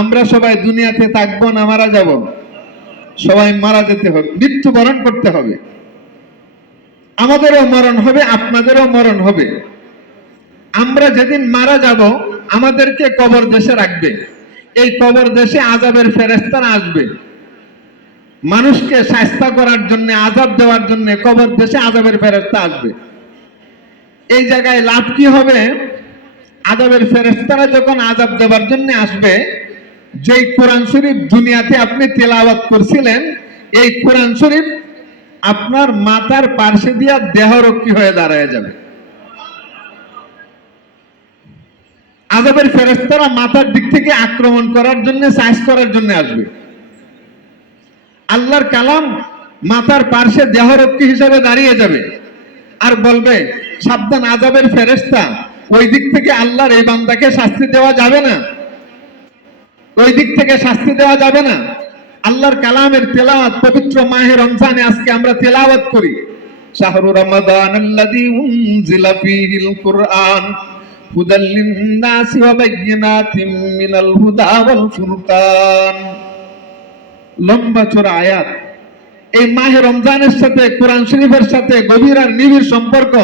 আমরা সবাই দুনিয়াতে থাকবো না মারা যাব? সবাই মারা যেতে হবে, মৃত্যুবরণ করতে হবে। আমাদেরও মরণ হবে, আপনাদেরও মরণ হবে। আমরা যেদিন মারা যাব, আমাদেরকে কবর দেশে রাখবে। এই কবর দেশে আযাবের ফেরেশতারা আসবে, মানুষকে শাস্তি করার জন্য, আযাব দেওয়ার জন্য কবর দেশে আযাবের ফেরেশতা আসবে। এই জায়গায় লাভ কি হবে? আযাবের ফেরেশতারা যখন আযাব দেওয়ার জন্য আসবে, যেই কোরআন শরীফ দুনিয়াতে আপনি তেলাওয়াত করছিলেন, এই কোরআন শরীফ আপনার মাথার পার্শ্বে দিয়া দেহরক্ষী হয়ে দাঁড়ায় যাবে। আযাবের ফেরেশতারা মাথার দিক থেকে আক্রমণ করার জন্য, সাইজ করার জন্য আসবে। আল্লাহর কালাম মাথার পার্শ্বে দেহরক্ষী হিসাবে দাঁড়িয়ে যাবে আর বলবে, সাবধান, আযাবের ফেরেশতা, ওই দিক থেকে আল্লাহর এই বান্দাকে শাস্তি দেওয়া যাবে না, ওই দিক থেকে শাস্তি দেওয়া যাবে না। আল্লাহর কালামের তেলাওয়াত পবিত্র মাহে রমজানে আজকে আমরা তেলাওয়াত করি, শাহরু রমাদানাল্লাযী উনজিলা ফীহিল কুরআন হুদাল লিন-নাসি ওয়া বায়্যিনাতিম মিনাল হুদা ওয়াল ফুরকান। লম্বা চড়া আয়াত। এই মাহে রমজানের সাথে, কোরআন শরীফের সাথে গভীর আর নিবিড় সম্পর্ক।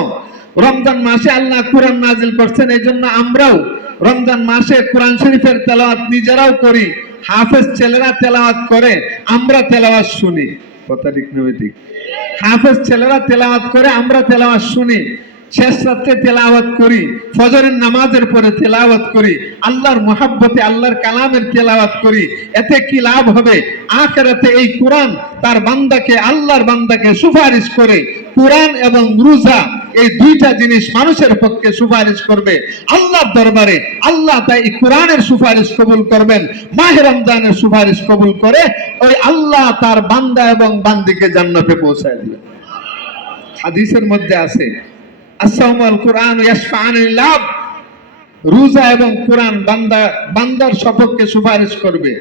রমজান মাসে আল্লাহ কোরআন নাজিল করছেন, এই জন্য আমরাও রমজান মাসে কোরআন শরীফের তেলাওয়াত নিজেরাও করি, হাফেজ ছেলেরা তেলাওয়াত করে, আমরা তেলাওয়াত শুনি। কথা ঠিক না ঠিক? হাফেজ ছেলেরা তেলাওয়াত করে, আমরা তেলাওয়াত শুনি, শেষ রাত্রে তেলাওয়াত করি, ফজরের নামাজের পরে তেলাওয়াত করি, আল্লাহর মহাব্বতে আল্লাহর কালামের তেলাওয়াত করি। এতে কি লাভ হবে? আখিরাতে এই কোরআন তার বান্দাকে, আল্লাহর বান্দাকে সুপারিশ করে। কোরআন এবং রোজা, এই দুইটা জিনিস মানুষের পক্ষে সুপারিশ করবে আল্লাহর দরবারে। আল্লাহ তাই কোরআনের সুপারিশ কবুল করবেন, মাহে রমজানের সুপারিশ কবুল করে ওই আল্লাহ তার বান্দা এবং বান্দিকে জান্নাতে পৌঁছায় দিবেন। হাদিসের মধ্যে আছে, আস-সাওমু ওয়াল কুরআন ইয়াশফাআনি লিল-আবদ, রোজা এবং কোরআন বান্দার সপক্ষে সুপারিশ করবে।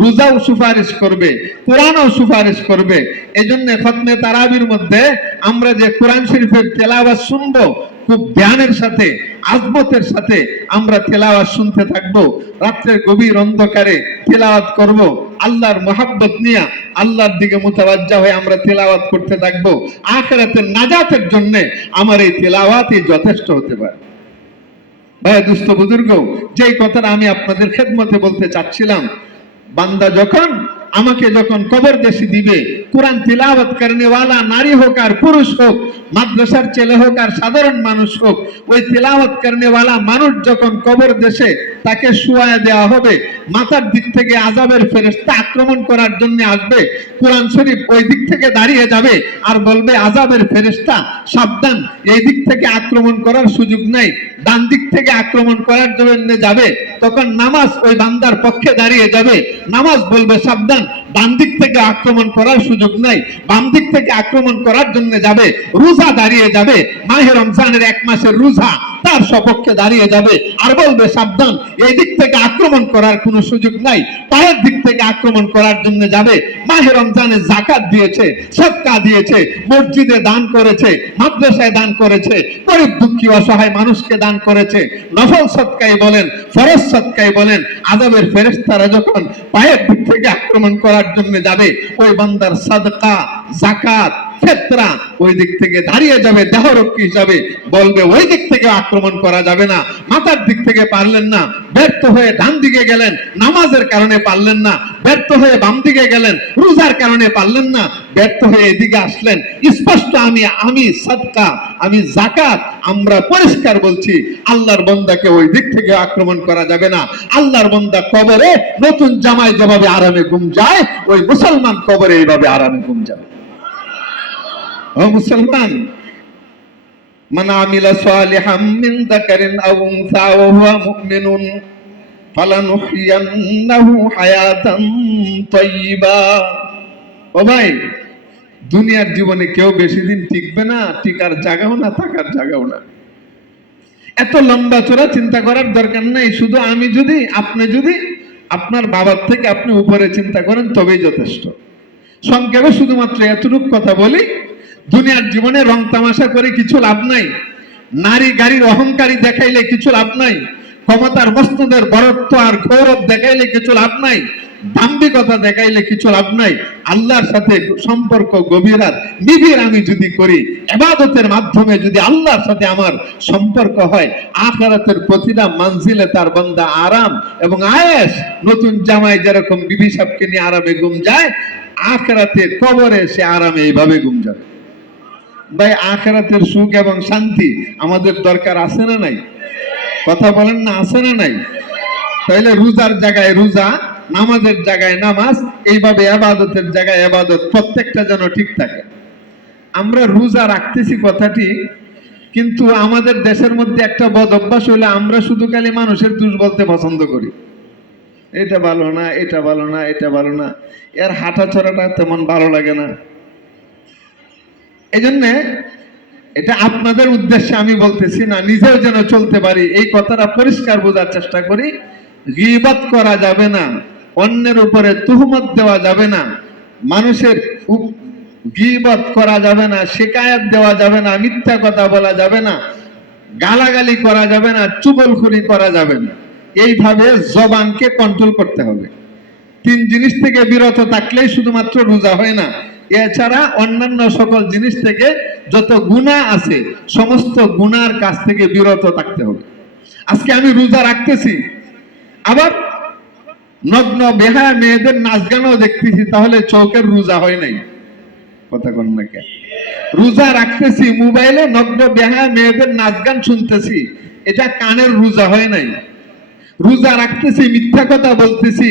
রোজাও সুপারিশ করবে, কোরআনও সুপারিশ করবে। এই জন্য খতমে তারাবির মধ্যে আমরা যে কোরআন শরীফের তেলাওয়াত শুনবো, খুব ধ্যানের সাথে, আজমতের সাথে আমরা তেলাওয়াত শুনতে থাকবো। রাত্রের গভীর অন্ধকারে তেলাওয়াত করব, আল্লাহর মহাব্বত নিয়ে আল্লাহর দিকে মুতাওয়াজ্জা হয়ে আমরা তেলাওয়াত করতে থাকবো। আখিরাতের নাজাতের জন্য আমার এই তেলাওয়াতই যথেষ্ট হতে পারে। ভাই দুস্থ বুজুর্গ, যে কথাটা আমি আপনাদের খেদমতে বলতে চাচ্ছিলাম, বান্দা আমাকে যখন কবর দেশে দিবে, কোরআন তিলাওয়াত করনে ওয়ালা নারী হোক আর পুরুষ হোক, মাদ্রাসার ছেলে হোক আর সাধারণ মানুষ হোক, ওই তিলাওয়াত করনে ওয়ালা মানুষ যখন কবর দেশে তাকে শুয়ায় দেওয়া হবে, মাথার দিক থেকে আযাবের ফেরেশতা আক্রমণ করার জন্য আসবে। কোরআন শরীফ ওই দিক থেকে দাঁড়িয়ে যাবে আর বলবে, আযাবের ফেরেশতা সাবধান, এই দিক থেকে আক্রমণ করার সুযোগ নাই, ডান দিক থেকে আক্রমণ করার জন্য যাবে। তখন নামাজ ওই বান্দার পক্ষে দাঁড়িয়ে যাবে, নামাজ বলবে সাবধান, ডান দিক থেকে আক্রমণ করার সুযোগ নাই, বাম দিক থেকে আক্রমণ করার জন্য যাবে। রোজা দাঁড়িয়ে যাবে, মাহে রমজানের 1 মাসের রোজা তার সপক্ষে দাঁড়িয়ে যাবে আর বলবে সাবধান, এই দিক থেকে আক্রমণ করার কোনো সুযোগ নাই, পায়ের দিক থেকে আক্রমণ করার জন্য যাবে। মাহে রমজানে যাকাত দিয়েছে, সদকা দিয়েছে, মসজিদে দান করেছে, মাদ্রাসায় দান করেছে, গরিব দুঃখী অসহায় মানুষকে দান করেছে, নফল সদকাই বলেন, ফরজ সদকাই বলেন, আযাবের ফেরেশতারা যখন পায়ের দিক থেকে আক্রমণ করার জন্য যাবে, ওই বান্দার সাদকা, যাকাত, ফিতরা ওই দিক থেকে দাঁড়িয়ে যাবে দেহরক্ষী হিসাবে, বলবে ওই দিক থেকে আক্রমণ করা যাবে না। মাথার দিক থেকে পারলেন না, ব্যর্থ হয়ে ডান দিকে গেলেন, নামাজের কারণে পারলেন না, ব্যর্থ হয়ে বাম দিকে গেলেন, রোজার কারণে পারলেন না, ব্যর্থ হয়ে এদিকে আসলেন। স্পষ্ট আমি সাদকা, আমি যাকাত, আমরা পরিষ্কার বলছি, আল্লাহর বান্দাকে ওই দিক থেকে আক্রমণ করা যাবে না। আল্লাহর বান্দা কবরে নতুন জামায় যেভাবে আরামে ঘুম যায়, ওই মুসলমান কবরে এইভাবে আরামে ঘুম যাবে। ও মুসলমান, মান আমিলা সালিহাম মিন যাকারিন আও উনসা ওয়া হুয়া মুমিনুন ফালানুহইয়ান্নাহু হায়াতান তাইয়্যিবা। ও ভাই, দুনিয়ার জীবনে কেউ বেশি দিন টিকবে না, টিকার জায়গাও না, থাকার জায়গাও না। এত লম্বা চড়া চিন্তা করার দরকার নাই। শুধু আপনি যদি আপনার বাবার থেকে আপনি উপরে চিন্তা করেন, তবেই যথেষ্ট। সংক্ষেপে শুধুমাত্র এতটুকু কথা বলি, দুনিয়ার জীবনে রং তামাশা করে কিছু লাভ নাই, নারী গাড়ির অহংকারী দেখাইলে কিছু লাভ নাই, ক্ষমতার মস্তদের বরত্ব আর গৌরব দেখাইলে কিছু লাভ নাই, দাম্ভিকতা দেখাইলে কিছু লাভ নাই। আল্লাহর সাথে সম্পর্ক গভীর আর নিবিড় আমি যদি করি, ইবাদতের মাধ্যমে যদি আল্লাহর সাথে আমার সম্পর্ক হয়, আখিরাতের প্রতিটা মানজিলে তার বান্দা আরাম এবং আয়েশ, নতুন জামাই যেরকম বিবি সাহেবকে নিয়ে আরামে ঘুম যায়, আখিরাতে কবরে সে আরামে এইভাবে ঘুম যাবে। ভাই, আখিরাতের সুখ এবং শান্তি আমাদের দরকার আছে না নাই? কথা বলেন না, আছে না নাই? তাহলে রোজার জায়গায় রোজা, নামাজের জায়গায় নামাজ, এইভাবে ইবাদতের জায়গায় ইবাদত, প্রত্যেকটা যেন ঠিক থাকে। আমরা রোজা রাখতেছি কথাটি, কিন্তু আমাদের দেশের মধ্যে একটা বদ অভ্যাস হলো, আমরা শুধু খালি মানুষের দোষ বলতে পছন্দ করি। এটা ভালো না, এটা ভালো না, এটা ভালো না, এর হাঁটা চড়াটা তেমন ভালো লাগে না। এই জন্যে এটা আপনাদের উদ্দেশ্যে আমি বলতেছি না, নিজেও যেন চলতে পারি, এই কথাটা পরিষ্কার বোঝার চেষ্টা করি। গীবত করা যাবে না, অন্যের উপরে তুহমত দেওয়া যাবে না, মানুষের গীবত করা যাবে না, শিকায়াত দেওয়া যাবে না, মিথ্যা কথা বলা যাবে না, গালাগালি করা যাবে না, চুগলখড়ি করা যাবে না। এইভাবে জবানকে কন্ট্রোল করতে হবে। 3 জিনিস থেকে বিরত থাকলেই শুধুমাত্র রোজা হয় না, এছাড়া অন্যান্য সকল জিনিস থেকে যত গুনাহ আছে, সমস্ত গুনার কাছ থেকে বিরত থাকতে হবে। আজকে আমি রোজা রাখতেছি, আবার নগ্ন বেহায়া মেয়েদের নাচ গানও দেখতেছি, তাহলে চোখের রোজা হয় নাই? কথা কন না কেন? রোজা রাখতেছি, মোবাইলে নগ্ন বেহায়া মেয়েদের নাচ গান শুনতেছি, এটা কানের রোজা হয় নাই। রোজা রাখতেছি, মিথ্যা কথা বলতেছি,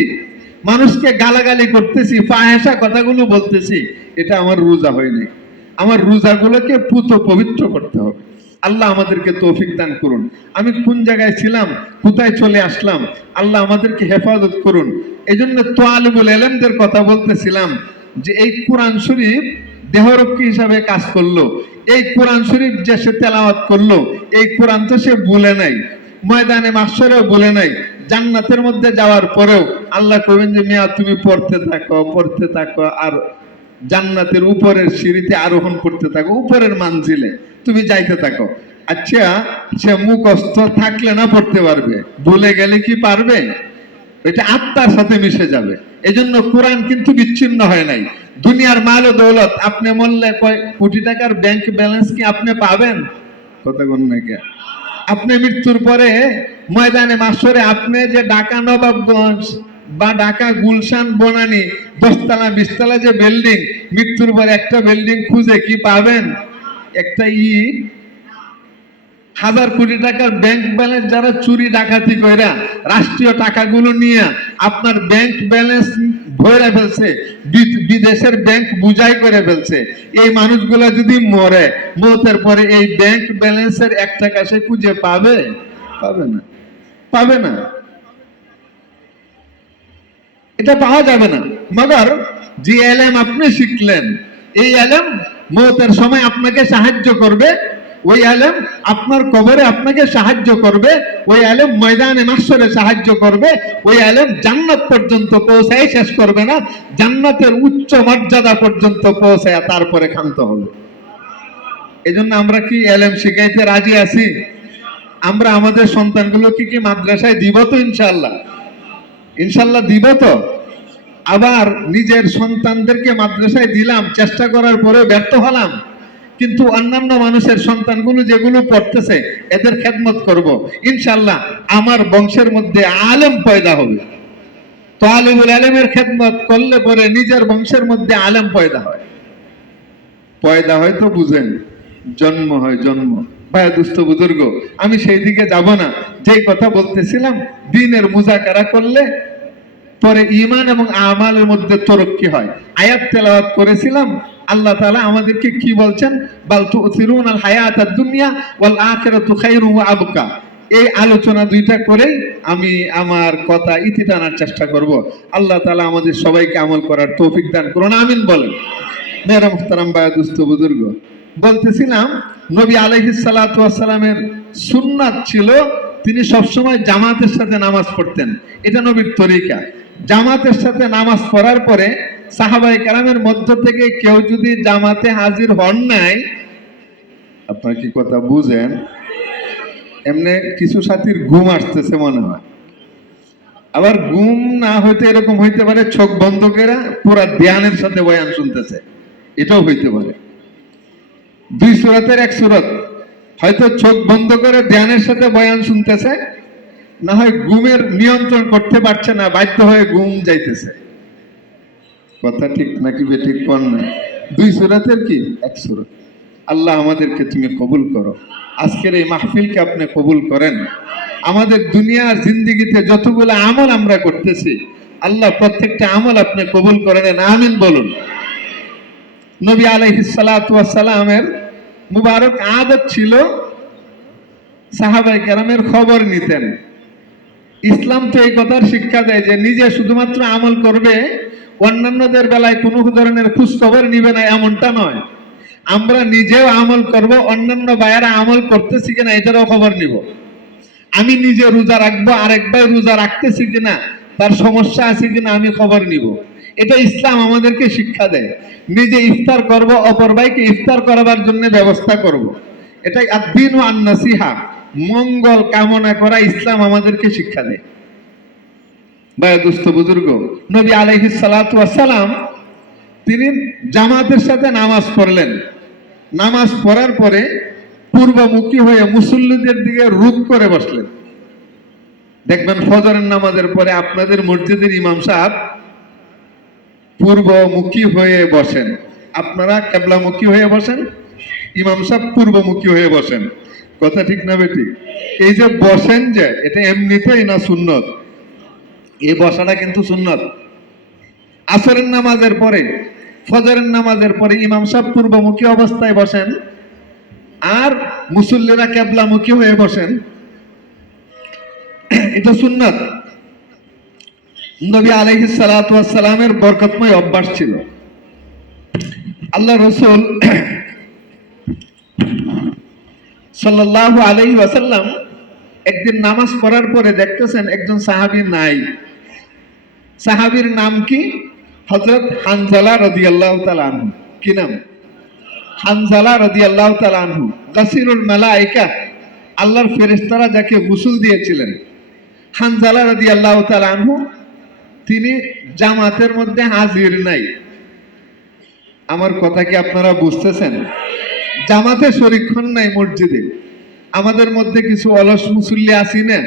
মানুষকে গালাগালি করতেছি, ফাহেসা কথাগুলো বলতেছি, এটা আমার রোজা হয়নি। আমার রোজাগুলোকে পুত পবিত্র করতে হবে। আল্লাহ আমাদেরকে তৌফিক দান করুন। আমি কোন জায়গায় ছিলাম, কোথায় চলে আসলাম, আল্লাহ আমাদেরকে হেফাজত করুন। এই জন্য তালিবুল ইলমদের কথা বলতেছিলাম যে এই কোরআন শরীফ দেহরক্ষী হিসাবে কাজ করলো। এই কোরআন শরীফ যে সে তেলাওয়াত করলো, এই কোরআন তো সে ভুলে নাই, ময়দানে মাহশরেও বলে নাই জান্নাতের মধ্যে যাওয়ার পরেও আল্লাহ কবেন যে মিয়া তুমি পড়তে থাকো আর জান্নাতের উপরের সিঁড়িতে আরোহণ করতে থাকো, উপরের মানজিলে তুমি যাইতে থাকো। আচ্ছা, সে মুখস্থ থাকলে না পড়তে পারবে, ভুলে গেলে কি পারবে? এটা আত্মার সাথে মিশে যাবে। এজন্য কোরআন কিন্তু বিচ্ছিন্ন হয় নাই। দুনিয়ার মাল ও দৌলত আপনি মরলে কোটি টাকার ব্যাংক ব্যালেন্স কি আপনি পাবেন? কথা কোন নাকি? আপনি মৃত্যুর পরে ময়দানে মাসরে আপনি যে ঢাকা নবাবগঞ্জ বা ঢাকা গুলশান বনানী 10 তলা 20 তলা যে বিল্ডিং, মৃত্যুর পরে একটা বিল্ডিং খুঁজে কি পাবেন? একটা ইট। 1000 কোটি টাকার ব্যাংক ব্যালেন্স যারা চুরি ডাকাতি কইরা রাষ্ট্রীয় টাকাগুলো নিয়ে আপনার ব্যাংক ব্যালেন্স ভরে ফেলছে, বিদেশের ব্যাংক বুঝাই করে ফেলছে, এই মানুষগুলা যদি মরে, মতের পরে এই ব্যাংক ব্যালেন্সের 1 টাকা সে খুঁজে পাবে? পাবে না। এটা পাওয়া যাবে না। মগর যে এলেম আপনি শিখলেন, এই এলেম মতের সময় আপনাকে সাহায্য করবে, ওই আলেম আপনার কবরে আপনাকে সাহায্য করবে, ওই আলেম ময়দানে মাহশরে সাহায্য করবে, ওই আলেম জান্নাত পর্যন্ত পৌঁছায় শেষ করবে না, জান্নাতের উচ্চ মর্যাদা পর্যন্ত পৌঁছায় তারপরে ক্ষান্ত হবে। এজন্য আমরা কি এলেম শিখাইতে রাজি আছি? আমরা আমাদের সন্তানগুলোকে কি মাদ্রাসায় দিব তো? ইনশাল্লাহ দিব তো। আবার নিজের সন্তানদেরকে মাদ্রাসায় দিলাম, চেষ্টা করার পরে ব্যর্থ হলাম, কিন্তু অন্যান্য মানুষের সন্তানগুলো যেগুলো পড়তেছে এদের খেদমত করব, ইনশাল্লাহ আমার বংশের মধ্যে আলেম পয়দা হবে। তালিবুল ইলমের খেদমত করলে পরে নিজের বংশের মধ্যে আলেম পয়দা হয় তো বুঝেন, জন্ম হয়। ভাই দুস্থ বুজুর্গ, আমি সেই দিকে যাব না। যেই কথা বলতেছিলাম, দ্বীনের মুযাকারা করলে পরে ঈমান এবং আমালের মধ্যে তরক্কি হয়। আয়াত তেলাওয়াত করেছিলাম, আল্লাহ তাআলা আমাদেরকে কি বলছেন? বাল তুসিরুনাল হায়াতাদ দুনিয়া ওয়াল আখিরাতু খায়রুন ওয়া আবকা। এই আলোচনা দুইটা করেই আমি আমার কথা ইতি টানার চেষ্টা করব। আল্লাহ তাআলা আমাদের সবাইকে আমল করার তৌফিক দান করুন, আমিন বলেন। মেরা মুহতারাম ভাই দুস্থ বুজুর্গ, বলতেছিলাম নবী আলাইহিস সালাতু ওয়াস সালামের সুন্নাত ছিল তিনি সবসময় জামাতের সাথে নামাজ পড়তেন। এটা নবীর তরিকা। জামাতের সাথে নামাজ পড়ার পরে সাহাবায়ে কেরামের মধ্য থেকে কেউ যদি জামাতে হাজির হন নাই, আপনারা কি কথা বুঝেন? এমনি কিছু সাথীর ঘুম আসতেছে মনে হয়, আবার ঘুম না হইতে এরকম হইতে পারে চোখ বন্ধ করে পুরা ধ্যানের সাথে বয়ান শুনতেছে, এটাও হইতে পারে। 2 সূরাতের 1 সূরত, হয়তো চোখ বন্ধ করে ধ্যানের সাথে বয়ান শুনতেছে, না হয় ঘুমের নিয়ন্ত্রণ করতে পারছে না, বাধ্য হয়ে ঘুম যাইতেছে। কথা ঠিক নাকি বেঠিক কোন না? 2 সূরাতের কি 1 সূরত। আল্লাহ আমাদেরকে তুমি কবুল করো, আজকের এই মাহফিলকে আপনি কবুল করেন। আমাদের দুনিয়ার জিন্দেগিতে যতগুলো আমল আমরা করতেছি, আল্লাহ প্রত্যেকটা আমল আপনি কবুল করে নেন, আমিন বলুন। নবী আলাইহিস সালাতু ওয়াস সালামের মুবারক আদত ছিল সাহাবায়ে কেরামের খবর নিতেন। ইসলাম তো এই কথার শিক্ষা দেয় যে নিজে শুধুমাত্র আমল করবে, অন্যান্যদের বেলায় কোনো ধরনের খোঁজ খবর নিবে না, এমনটা নয়। আমরা নিজেও আমল করব, অন্যান্য ভাইয়েরা আমল করতেছি কিনা এটারও খবর নিব। আমি নিজে রোজা রাখবো, আরেক ভাই রোজা রাখতেছি কিনা, তার সমস্যা আছে কিনা আমি খবর নিব। এটা ইসলাম আমাদেরকে শিক্ষা দেয়। নিজে ইফতার করব, অপর ভাইকে ইফতার করাবার জন্য ব্যবস্থা করব। এটাই আদ-দীন ওয়ান নাসিহা, মঙ্গল কামনা করা ইসলাম আমাদেরকে শিক্ষা দেয়। ভাই দুস্থ বুজুর্গ, নবী আলাইহিস সালাতু ওয়াস সালাম তিনি জামাতের সাথে নামাজ পড়লেন। নামাজ পড়ার পরে পূর্বমুখী হয়ে মুসল্লিদের দিকে রুখ করে বসলেন। দেখবেন ফজরের নামাজের পরে আপনাদের মসজিদের ইমাম সাহেব পূর্বমুখী হয়ে বসেন, আপনারা কিবলামুখী হয়ে বসেন, ইমাম সাহেব পূর্বমুখী হয়ে বসেন। কথা ঠিক না বেঠিক? এই যে বসেন যে, এটা এমনিতেই না সুন্নত, এই বসাটা কিন্তু সুন্নত। আসরের নামাজের পরে, ফজরের নামাজের পরে ইমাম সাহেব পূর্বমুখী অবস্থায় বসেন আর মুসল্লিরা কিবলামুখী হয়ে বসেন, এটা সুন্নত। নবী আলাইহিস সালাতু ওয়াস সালামের বরকতময় অভ্যাস ছিল। আল্লাহ রাসূল সাল্লাল্লাহু আলাইহি ওয়াসাল্লাম একদিন নামাজ পড়ার পরে দেখতেছেন একজন সাহাবী নাই। সাহাবীর নাম কি? হযরত হানজালা রাদিয়াল্লাহু তাআলা আনহু। কি নাম? হানজালা রাদিয়াল্লাহু তাআলা আনহু, গাসিরুল মালায়েকা, আল্লাহর ফেরেশতারা যাকে গোসল দিয়েছিলেন। হানজালা রাদিয়াল্লাহু তাআলা আনহু তিনি জামাতের মধ্যে হাজির নাই। আমার কথা কি আপনারা বুঝতেছেন? জামাতে শরীক হন নাই মসজিদে। আমাদের মধ্যে কিছু অলস মুসল্লি আছি না,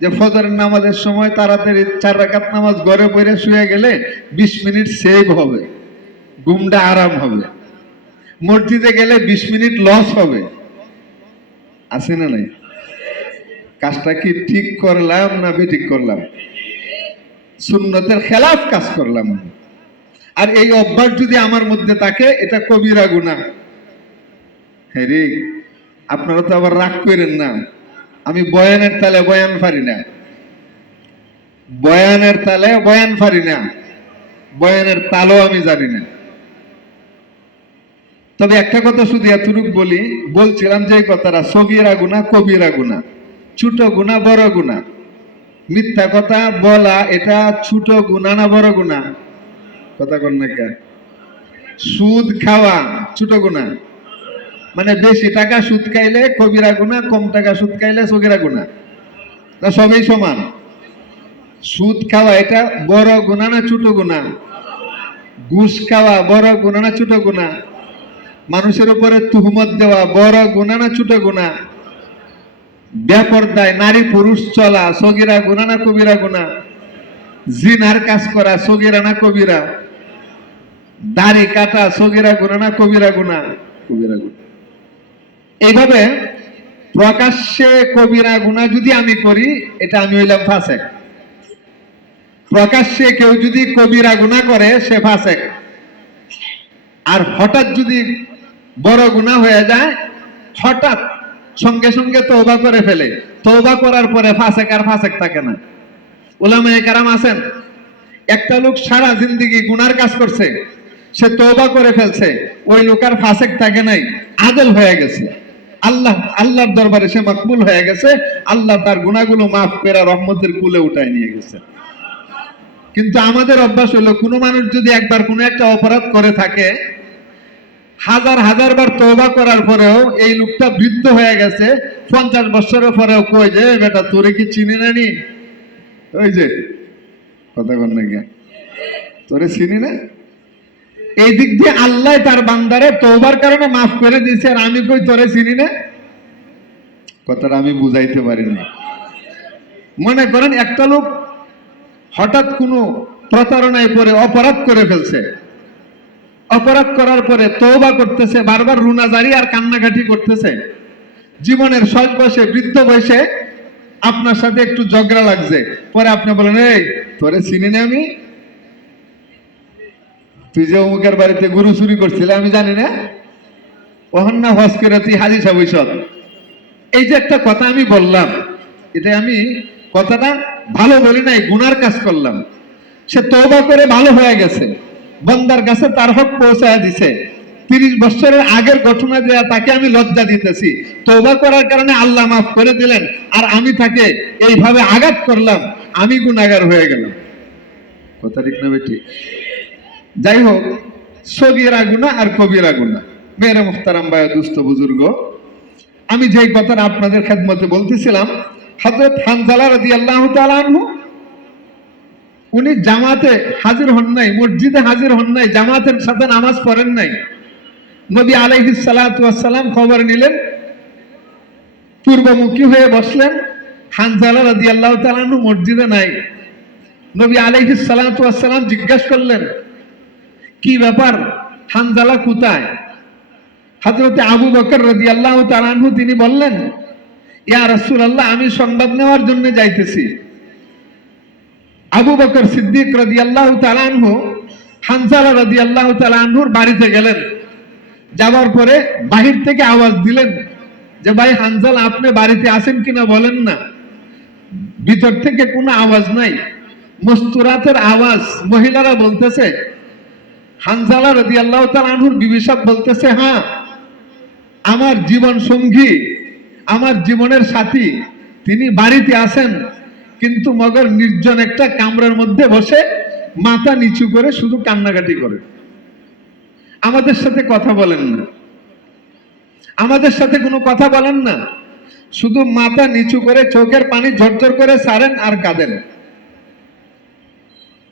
যে ফজরের নামাজের সময় তাড়াতাড়ি 4 রাকাত নামাজ ঘরে পড়ে শুয়ে গেলে 20 মিনিট সেভ হবে, ঘুমটা আরাম হবে। মসজিদে গেলে 20 মিনিট লস হবে। আছে না নাই? কাজটা কি ঠিক করলাম না বেঠিক করলাম? সুন্নতের খেলাফ কাজ করলাম। আর এই অভ্যাস যদি আমার মধ্যে থাকে, এটা কবিরা গুনাহ। হ্যাঁ রে, আপনারা তো আবার রাগ করেন না। আমি বয়ানের তালে বয়ান পারি না, বয়ানের তালে বয়ান পারি না, বয়ানের তালও আমি জানি না। তবে একটা কথা শুধু এতটুকু বলছিলাম যে কথাটা, সগীরা গুনাহ কবিরা গুনাহ, ছোট গুনাহ বড় গুনাহ। মিথ্যা কথা বলা এটা ছোট গুনাহ না বড় গুনাহ? কথা কন না কে? সুদ খাওয়া ছোট গুনাহ, মানে বেশি টাকা সুদ খাইলে কবিরা গুনাহ, কম টাকা সুদ খাইলে সগীরা গুনাহ, তা সবই সমান। সুদ খাওয়া এটা বড় গুনাহ না ছোট গুনাহ? ঘুষ খাওয়া বড় গুনাহ না ছোট গুনাহ? মানুষের উপরে তুহমত দেওয়া বড় গুনাহ না ছোট গুনাহ? বেপরদায় নারী পুরুষ চলা সগীরা গুনাহ না কবিরা গুনাহ? জিনার কাজ করা সগীরা না কবিরা? দাড়ি কাটা সগীরা গুনাহ না কবিরা গুনাহ? কবিরা গুনাহ। এইভাবে প্রকাশ্যে কবিরা গুনাহ যদি আমি করি, এটা আমি হইলাম ফাসেক। প্রকাশ্যে কেউ যদি কবিরা গুনাহ করে, সে ফাসেক। আর হঠাৎ যদি বড় গুনাহ হয়ে যায়, হঠাৎ সঙ্গে সঙ্গে তওবা করে ফেলে, তওবা করার পরে ফাসেক আর ফাসেক থাকে না। উলামায়ে কেরাম আছেন, একটা লোক সারা জিন্দেগি গুনার কাজ করছে, সে তওবা করে ফেলছে, ওই লোক আর ফাসেক থাকে নাই, আদেল হয়ে গেছে। আল্লাহর দরবারে সে মকবুল হয়ে গেছে। আল্লাহ তার গুনাহগুলো মাফ করে রহমতের কুলে উঠায় নিয়ে গেছে। কিন্তু আমাদের অভ্যাস হলো, কোনো মানুষ যদি একবার কোনো একটা অপরাধ করে থাকে, হাজার হাজার বার তওবা করার পরেও এই লোকটা বৃদ্ধ হয়ে গেছে, 50 বছরের পরেও কই যে বেটা তোরে কি চিনি না নি? ওই যে কথা কন না, তোরে চিনি না? এই দিক দিয়ে আল্লাহ তার বান্দারে তওবার কারণে মাফ করে দিয়েছে, আর আমি কই তোরে চিনি না। কথাটা আমি বুঝাইতে পারি না। মনে করেন একটা লোক হঠাৎ কোনো প্রতারণায় পড়ে অপরাধ করে ফেলছে, অপরাধ করার পরে তওবা করতেছে, বারবার রুনাজারি আর কান্নাকাটি করতেছে। জীবনের শেষ বয়সে, বৃদ্ধ বয়সে আপনার সাথে একটু ঝগড়া লাগছে, পরে আপনি বলেন এই তোরে চিনি না আমি? তুই যে অমুকের বাড়িতে গরু চুরি করছিলে আমি জানি না? ওহন না হজ করে তুই হাজি সাহেব। এই যে একটা কথা আমি বললাম, এটা আমি কথাটা ভালো বলি নাই, গুনার কাজ করলাম। সে তওবা করে ভালো হয়ে গেছে, বান্দার কাছে তার হক পৌঁছায় দিছে। 30 বছরের আগের ঘটনা দেয়া তাকে আমি লজ্জা দিতেছি, তওবা করার কারণে আল্লাহ মাফ করে দিলেন, আর আমি তাকে এইভাবে আঘাত করলাম, আমি গুনাহগার হয়ে গেলাম। কথা ঠিক না বেঠিক? যাই হোক, সগীরা গুনাহ আর কবিরা গুনাহ। মেরে মুহতারাম ভাই, দুস্থ বুজুর্গ, আমি যেই কথাটা আপনাদের খেদমতে বলতেছিলাম, হযরত হানজালা রাদিয়াল্লাহু তাআলা আনহু উনি জামাতে হাজির হন নাই, মসজিদে হাজির হন নাই, জামাতের সাথে নামাজ পড়েন নাই। নবী আলাইহিস সালাতু ওয়াস সালাম খবর নিলেন, পূর্বমুখী হয়ে বসলেন। হানজালা রাদিয়াল্লাহু তাআলা আনহু মসজিদে নাই। নবী আলাইহিস সালাতু ওয়াস সালাম জিজ্ঞাসা করলেন, কি ব্যাপার, হানজালা কোথায়? হযরত আবু বকর রাদিয়াল্লাহু তাআলা আনহু তিনি বললেন, ইয়া রাসূলুল্লাহ, আমি সংবাদ নেওয়ার জন্য যাইতেছি। আবু বকর সিদ্দিক রাদিয়াল্লাহু তাআলা আনহু হানজালা রাদিয়াল্লাহু তাআলা আনহুর বাড়িতে গেলেন। যাওয়ার পরে বাহির থেকে আওয়াজ দিলেন যে ভাই হানজালা, আপনি বাড়িতে আছেন কিনা বলেন না। ভিতর থেকে কোনো আওয়াজ নাই, মস্তুরাতের আওয়াজ। মহিলারা বলতেছে, হানজালা রাদিয়াল্লাহু তাআলা আনহুর বিবি সাহেব বলতেছে, হ্যাঁ, আমার জীবন সঙ্গী, আমার জীবনের সাথী তিনি বাড়িতে আসেন, কিন্তু মগর নির্জন একটা কামরার মধ্যে বসে মাথা নিচু করে শুধু কান্নাকাটি করে। আমাদের সাথে কথা বলেন না, আমাদের সাথে কোনো কথা বলেন না, শুধু মাথা নিচু করে চোখের পানি ঝরঝর করে ছাড়েন আর কাঁদেন।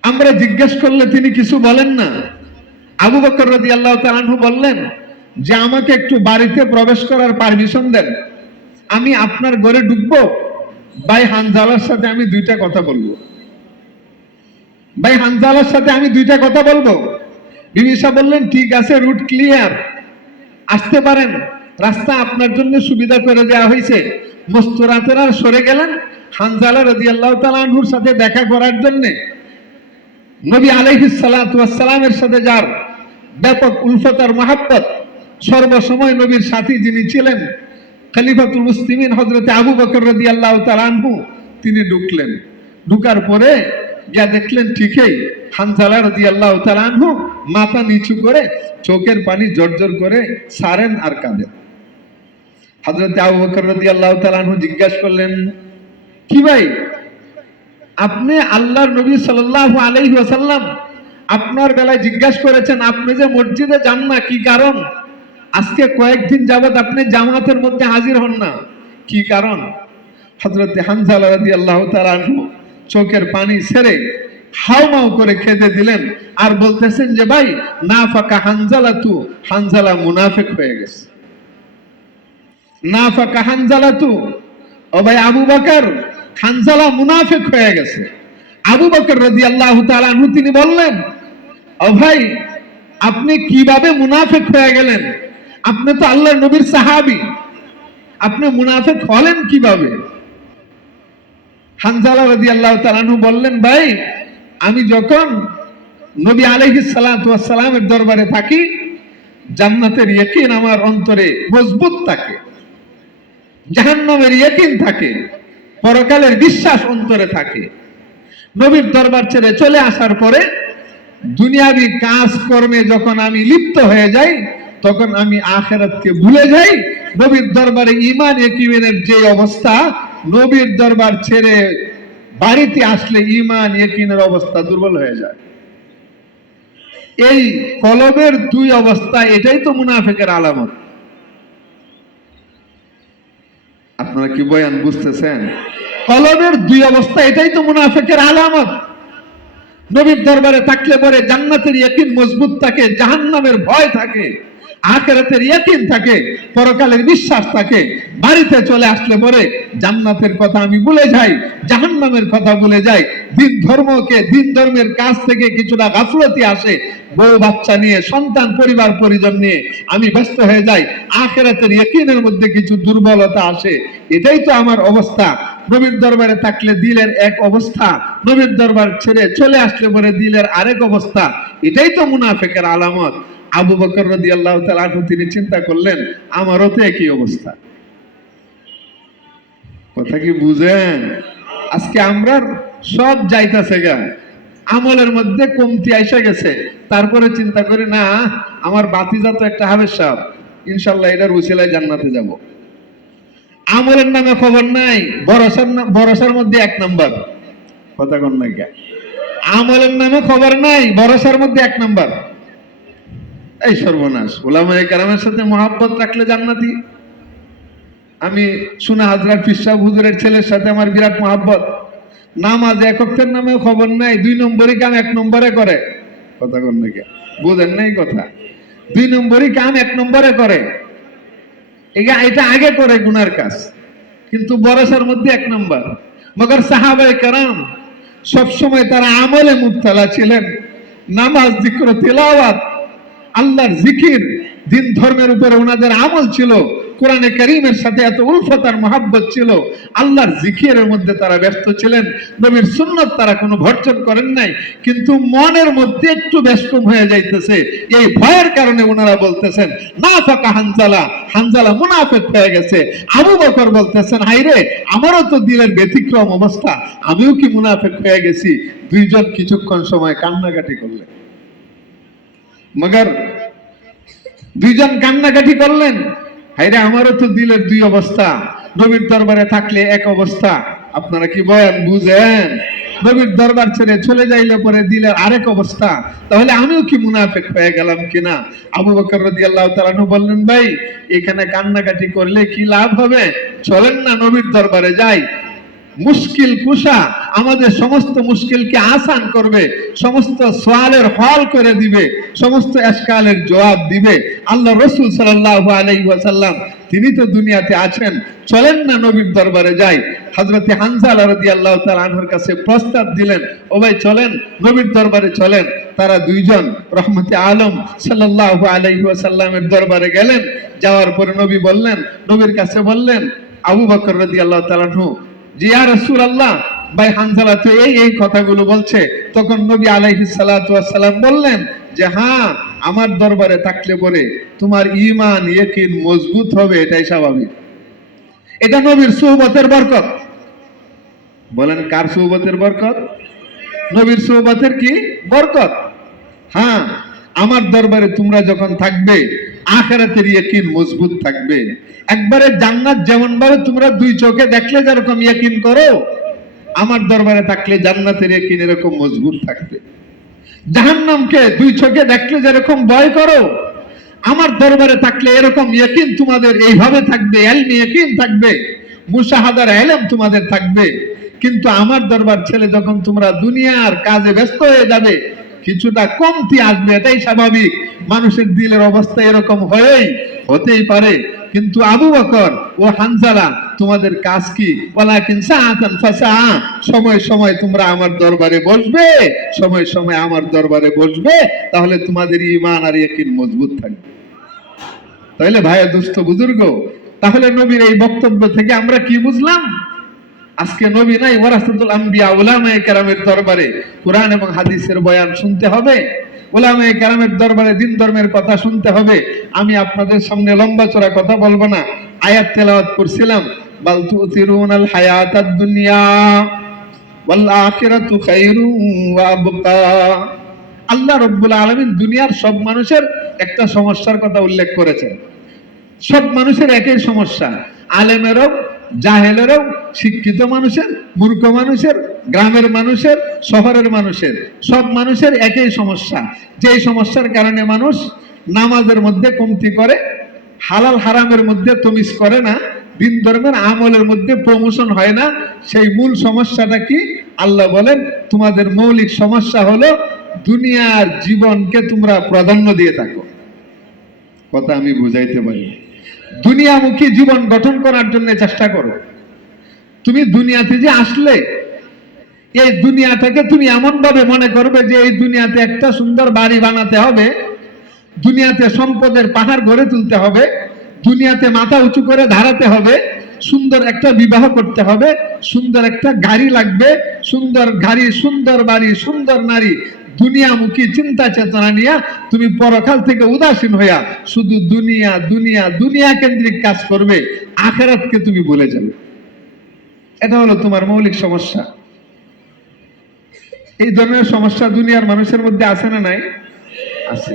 আমরা জিজ্ঞেস করলে তিনি কিছু বলেন না। আবু বকর রাদিয়াল্লাহু তাআলা আনহু বললেন যে আমাকে একটু বাড়িতে প্রবেশ করার পারমিশন দেন, আমি আপনার ঘরে ঢুকবো, ভাই হানজালার সাথে আমি দুইটা কথা বলবো, ভাই হানজালার সাথে আমি দুইটা কথা বলবো। বিবি সাহেব বললেন ঠিক আছে, রুট ক্লিয়ার, আসতে পারেন, রাস্তা আপনার জন্য সুবিধা করে দেওয়া হয়েছে। মস্তরাতেরা সরে গেলেন হানজালা রাদিয়াল্লাহু তাআলা আনহুর সাথে দেখা করার জন্য। নবী আলাইহিস সালাতু ওয়াস সালামের সাথে যার ব্যাপক উলফত আর মহাব্বত, সর্বসময় নবীর সাথী যিনি ছিলেন খলিফাতুল মুসলিমিন হযরত আবু বকর রাদিয়াল্লাহু তাআলা আনহু, তিনি ঢুকলেন। ঢুকার পরে যা দেখলেন ঠিকই হানজালা রাদিয়াল্লাহু তাআলা আনহু মাথা নিচু করে চোখের পানি জর্জর করে ছাড়েন আর কাঁদেন। হযরত আবু বকর রাদিয়াল্লাহু তাআলা আনহু জিজ্ঞাসা করলেন, কি ভাই, আপনি আল্লাহর নবী সাল্লাল্লাহু আলাইহি ওয়াসাল্লাম আপনার বেলায় জিজ্ঞাসা করেছেন আপনি যে মসজিদে যান না, কি কারণ? আজকে কয়েকদিন যাবত আপনি জামাতের মধ্যে হাজির হন না, কি কারণ? হযরত হানজালা রাদিয়াল্লাহু তাআলা আনহু চোখের পানি ছেড়ে হাউমাউ করে খেতে দিলেন আর বলতেছেন যে ভাই নাফাকা হানজালাতু, হানজালা মুনাফিক হয়ে গেছে। নাফাকা হানজালাতু, ও ভাই আবু বকর, হানজালা মুনাফিক হয়ে গেছে। আবু বকর রাদিয়াল্লাহু তাআলা আনহু তিনি বললেন, ও ভাই আপনি কিভাবে মুনাফিক হয়ে গেলেন? আপনি তো আল্লাহর নবীর সাহাবী, আপনি মুনাফিক হলেন কিভাবে? হানজালা রাদিয়াল্লাহু তাআলা আনহু বললেন, ভাই আমি যখন নবী আলাইহিস সালাতু ওয়াস সালামের দরবারে থাকি, জান্নাতের ইয়াকিন আমার অন্তরে মজবুত থাকে, জাহান্নামের ইয়াকিন থাকে, পরকালের বিশ্বাস অন্তরে থাকে। নবীর দরবার ছেড়ে চলে আসার পরে দুনিয়াবি কাজ কর্মে যখন আমি লিপ্ত হয়ে যাই, তখন আমি আখিরাতকে ভুলে যাই। নবীর দরবারে ঈমান ইয়াকিনের যে অবস্থা, নবীর দরবার ছেড়ে বাড়িতে আসলে ঈমান ইয়াকিনের অবস্থা দুর্বল হয়ে যায়। এই কলবের দুই অবস্থা, এটাই তো মুনাফিকের আলামত। আপনারা কি বয়ান বুঝতেছেন? কলবের দুই অবস্থা, এটাই তো মুনাফিকের আলামত। নবীর দরবারে থাকলে পরে জান্নাতের ইয়াকিন মজবুত থাকে, জাহান্নামের ভয় থাকে, আখিরাতের ইয়াকিন থাকে, পরকালের বিশ্বাস থাকে। বাড়িতে চলে আসলে পরে জান্নাতের কথা আমি ভুলে যাই, জাহান্নামের কথা ভুলে যাই। দিন ধর্মকে, দিন ধর্মের কাজ থেকে কিছুটা গাফলতি আসে, বউ বাচ্চা নিয়ে, সন্তান পরিবার পরিজন নিয়ে আমি ব্যস্ত হয়ে যাই, আখিরাতের ইয়াকিনের মধ্যে কিছু দুর্বলতা আসে। এটাই তো আমার অবস্থা। নবীর দরবারে থাকলে দিলের এক অবস্থা, নবীর দরবার ছেড়ে চলে আসলে পরে দিলের আরেক অবস্থা। এটাই তো মুনাফিকের আলামত। আবু বকর রাদিয়াল্লাহু তাআলা আনহু তিনি চিন্তা করলেন, আমারও তো একই অবস্থা। কথা কি বুঝেন? আজকে আমরা সব যাইতাছে গা, আমলের মধ্যে কমতি আইসা গেছে, তারপরে চিন্তা করি না আমার বাতিজা তো একটা হাবেশ সাহেব, ইনশাল্লাহ এটার উসিলায় জান্নাতে যাব। আমলের নামে খবর নাই, ভরসার মধ্যে এক নাম্বার। কথা কোন নাই, আমলের নামে খবর নাই, ভরসার মধ্যে এক নাম্বার। এই সর্বনাশ। উলামায়ে কেরামের সাথে মহব্বত রাখলে জান্নাতি। আমি সুনা হাজরাত পীর সাহেব হুজুরের ছেলের সাথে আমার বিরাট মহব্বত। নামাজ এক ওয়াক্তের নামেও খবর নাই, 2 নম্বরই কাম 1 নম্বরে করে। কথা কোন নাই, বুঝেন নাই কথা? 2 নম্বরই কাম 1 নম্বরে করে, এটা আগে করে গুনার কাজ, কিন্তু ভরসার মধ্যে 1 নম্বর। মগর সাহাবায়ে কেরাম সবসময় তারা আমলে মুবতালা ছিলেন। নামাজ, জিকির, তিলাওয়াত, আল্লাহর জিকির, দিন ধর্মের উপরে ওনাদের আমল ছিল। কোরআনে কারীমের সাথে এত উলফত আর মহব্বত ছিল, আল্লাহর জিকিরের মধ্যে তারা ব্যস্ত ছিলেন। নবীর সুন্নাত তারা কোনো ভর্জন করেন নাই, কিন্তু মনের মধ্যে একটু ব্যস্তম হয়ে যাইতেছে। এই ভয়ের কারণে ওনারা বলতেছেন নাফাকা হানজালা, হানজালা মুনাফিক হয়ে গেছে। আবু বকর বলতেছেন হাইরে আমারও তো দিলের ব্যতিক্রম অবস্থা, আমিও কি মুনাফিক হয়ে গেছি? দুইজন কিছুক্ষণ সময় কান্নাকাটি করলেন। মগর দুইজন কান্নাকাটি করলেন, হাইরে আমারও তো দিলের দুই অবস্থা, নবীর দরবারে থাকলে এক অবস্থা, আপনারা কি বলেন, বুঝেন? নবীর দরবার ছেড়ে চলে যাইলে পরে দিলের আরেক অবস্থা। তাহলে আমিও কি মুনাফিক হয়ে গেলাম কিনা? আবু বকর রাদিয়াল্লাহু তাআলা আনহু বললেন, ভাই এখানে কান্নাকাটি করলে কি লাভ হবে? চলেন না নবীর দরবারে যাই। মুশকিল কুশা আমাদের সমস্ত মুশকিলকে আসান করবে, সমস্ত সওয়ালের হল করে দিবে, সমস্ত ইশকালের জবাব দিবে আল্লাহ রাসূল সাল্লাল্লাহু আলাইহি ওয়াসাল্লাম। তিনি তো দুনিয়াতে আছেন, চলেন না নবীর দরবারে যাই। হযরতে হানজালা রাদিয়াল্লাহু তাআলা আনহুর কাছে প্রস্তাব দিলেন, ও ভাই চলেন নবীর দরবারে চলেন। তারা দুইজন রহমতে আলম সাল্লাল্লাহু আলাইহি ওয়াসাল্লামের দরবারে গেলেন। যাওয়ার পরে নবী বললেন, নবীর কাছে বললেন আবু বকর রাদিয়াল্লাহু তাআলা আনহু, জি ইয়া রাসূলুল্লাহ, ভাই হানজালা তো এই কথাগুলো বলছে। তখন নবী আলাইহিস সালাতু ওয়াস সালাম বললেন যে হ্যাঁ, আমার দরবারে থাকলে পরে তোমার ঈমান ইয়াকিন মজবুত হবে, এটাই স্বাভাবিক। এটা নবীর সুহবতের বরকত। বলেন কার সুহবতের বরকত? নবীর সুহবতের কি বরকত? হ্যাঁ, আমার দরবারে তোমরা যখন থাকবে আখিরাতের ইয়াকিন মজবুত থাকবে। একবারে জান্নাত যেমন ভাবে তোমরা দুই চোখে দেখলে যেরকম ইয়াকিন করো, আমার দরবারে থাকলে জান্নাতের ইয়াকিন এরকম মজবুত থাকবে। জাহান্নামকে দুই চোখে দেখলে যেরকম ভয় করো, আমার দরবারে থাকলে এরকম ইয়াকিন তোমাদের এইভাবে থাকবে, ইলমি ইয়াকিন থাকবে, মুশাহাদার ইলম তোমাদের থাকবে। কিন্তু আমার দরবার ছেড়ে যখন তোমরা দুনিয়ার কাজে ব্যস্ত হয়ে যাবে, কিছুটা কমতি আসবে, এটাই স্বাভাবিক। মানুষের দিলের অবস্থা এরকম হতেই পারে। কিন্তু আবু বকর ও হানজালা, তোমাদের কাজ কি? ওয়ালাকিন সাআতান ফাসাআ, সময় সময় তোমরা আমার দরবারে বসবে, সময় সময় আমার দরবারে বসবে, তাহলে তোমাদের ঈমান আর ইয়াকিন মজবুত থাকবে। তাহলে ভাইয়া দোস্ত বুজুর্গ, তাহলে নবীর এই বক্তব্য থেকে আমরা কি বুঝলাম? আজকে নবী নাই, ওয়ারাসাতুল আম্বিয়া উলামায়ে কেরামের দরবারে কুরআন এবং হাদিসের বয়ান শুনতে হবে, উলামায়ে কেরামের দরবারে দ্বীন ধর্মের কথা শুনতে হবে। আমি আপনাদের সামনে লম্বা চড়া কথা বলবো না, আয়াত তেলাওয়াত করছিলাম, বাল তুসিরুনাল হায়াতাদ দুনিয়া ওয়াল আখিরাতু খায়রুন ওয়া আবকা। আল্লাহ রাব্বুল আলামিন দুনিয়ার সব মানুষের একটা সমস্যার কথা উল্লেখ করেছেন। সব মানুষের একই সমস্যা, আলেমেরও জাহেলেরও, শিক্ষিত মানুষের, মূর্খ মানুষের, গ্রামের মানুষের, শহরের মানুষের, সব মানুষের একই সমস্যা। যে সমস্যার কারণে মানুষ নামাজের মধ্যে কমতি করে, হালাল হারামের মধ্যে তমিজ করে না, দ্বীন ধর্মের আমলের মধ্যে প্রমোশন হয় না, সেই মূল সমস্যাটা কি? আল্লাহ বলেন তোমাদের মৌলিক সমস্যা হলো দুনিয়ার জীবনকে তোমরা প্রাধান্য দিয়ে থাকো। কথা আমি বুঝাইতে পারি? দুনিয়ামুখী জীবন গঠন করার জন্য চেষ্টা করো। তুমি দুনিয়াতে যে আসলে, এই দুনিয়াটাকে তুমি এমন ভাবে মনে করবে যে এই দুনিয়াতে একটা সুন্দর বাড়ি বানাতে হবে, দুনিয়াতে সম্পদের পাহাড় গড়ে তুলতে হবে, দুনিয়াতে মাথা উঁচু করে দাঁড়াতে হবে, সুন্দর একটা বিবাহ করতে হবে, সুন্দর একটা গাড়ি লাগবে, সুন্দর গাড়ি, সুন্দর বাড়ি, সুন্দর নারী। দুনিয়ামুখী চিন্তা চেতনা নিয়ে তুমি পরকাল থেকে উদাসীন হইয়া শুধু দুনিয়া দুনিয়া দুনিয়া কেন্দ্রিক কাজ করবে, আখিরাতকে তুমি ভুলে যাবে। এটা হলো তোমার মৌলিক সমস্যা। এই ধরনের সমস্যা দুনিয়ার মানুষের মধ্যে আছে না নাই? আছে।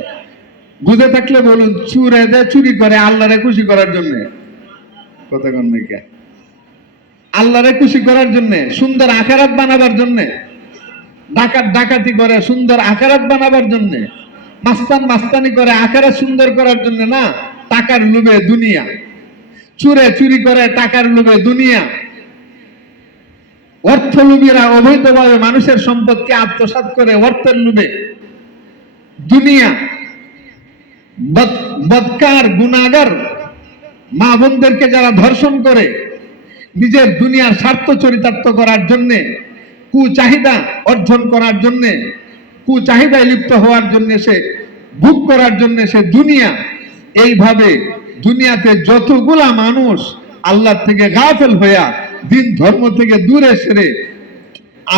বুঝে থাকলে বলুন, চুরে দেয় চুরি করে আল্লাহরে খুশি করার জন্য। কথা কন নাকি? আল্লাহরে খুশি করার জন্য, সুন্দর আখিরাত বানাবার জন্য। ডাকাতি করে সুন্দর আখিরাত বানাবার জন্য, মাস্তানি করে আখিরাত সুন্দর করার জন্য না, টাকার লোভে দুনিয়া। চুরি করে টাকার লোভে দুনিয়া। অর্থলোভীরা অবৈধভাবে মানুষের সম্পদকে আত্মসাৎ করে অর্থের লোভে দুনিয়া। বদকার গুনাহগার মা বোনদেরকে যারা ধর্ষণ করে নিজের দুনিয়ার স্বার্থ চরিতার্থ করার জন্যে, কুচাহিদা অর্জন করার জন্যে, কুচাহিদায় লিপ্ত হওয়ার জন্য, সে ভোগ করার জন্য সে দুনিয়া। এইভাবে দুনিয়াতে যতগুলা মানুষ আল্লাহ থেকে গাফেল হইয়া দ্বীন ধর্ম থেকে দূরে সরে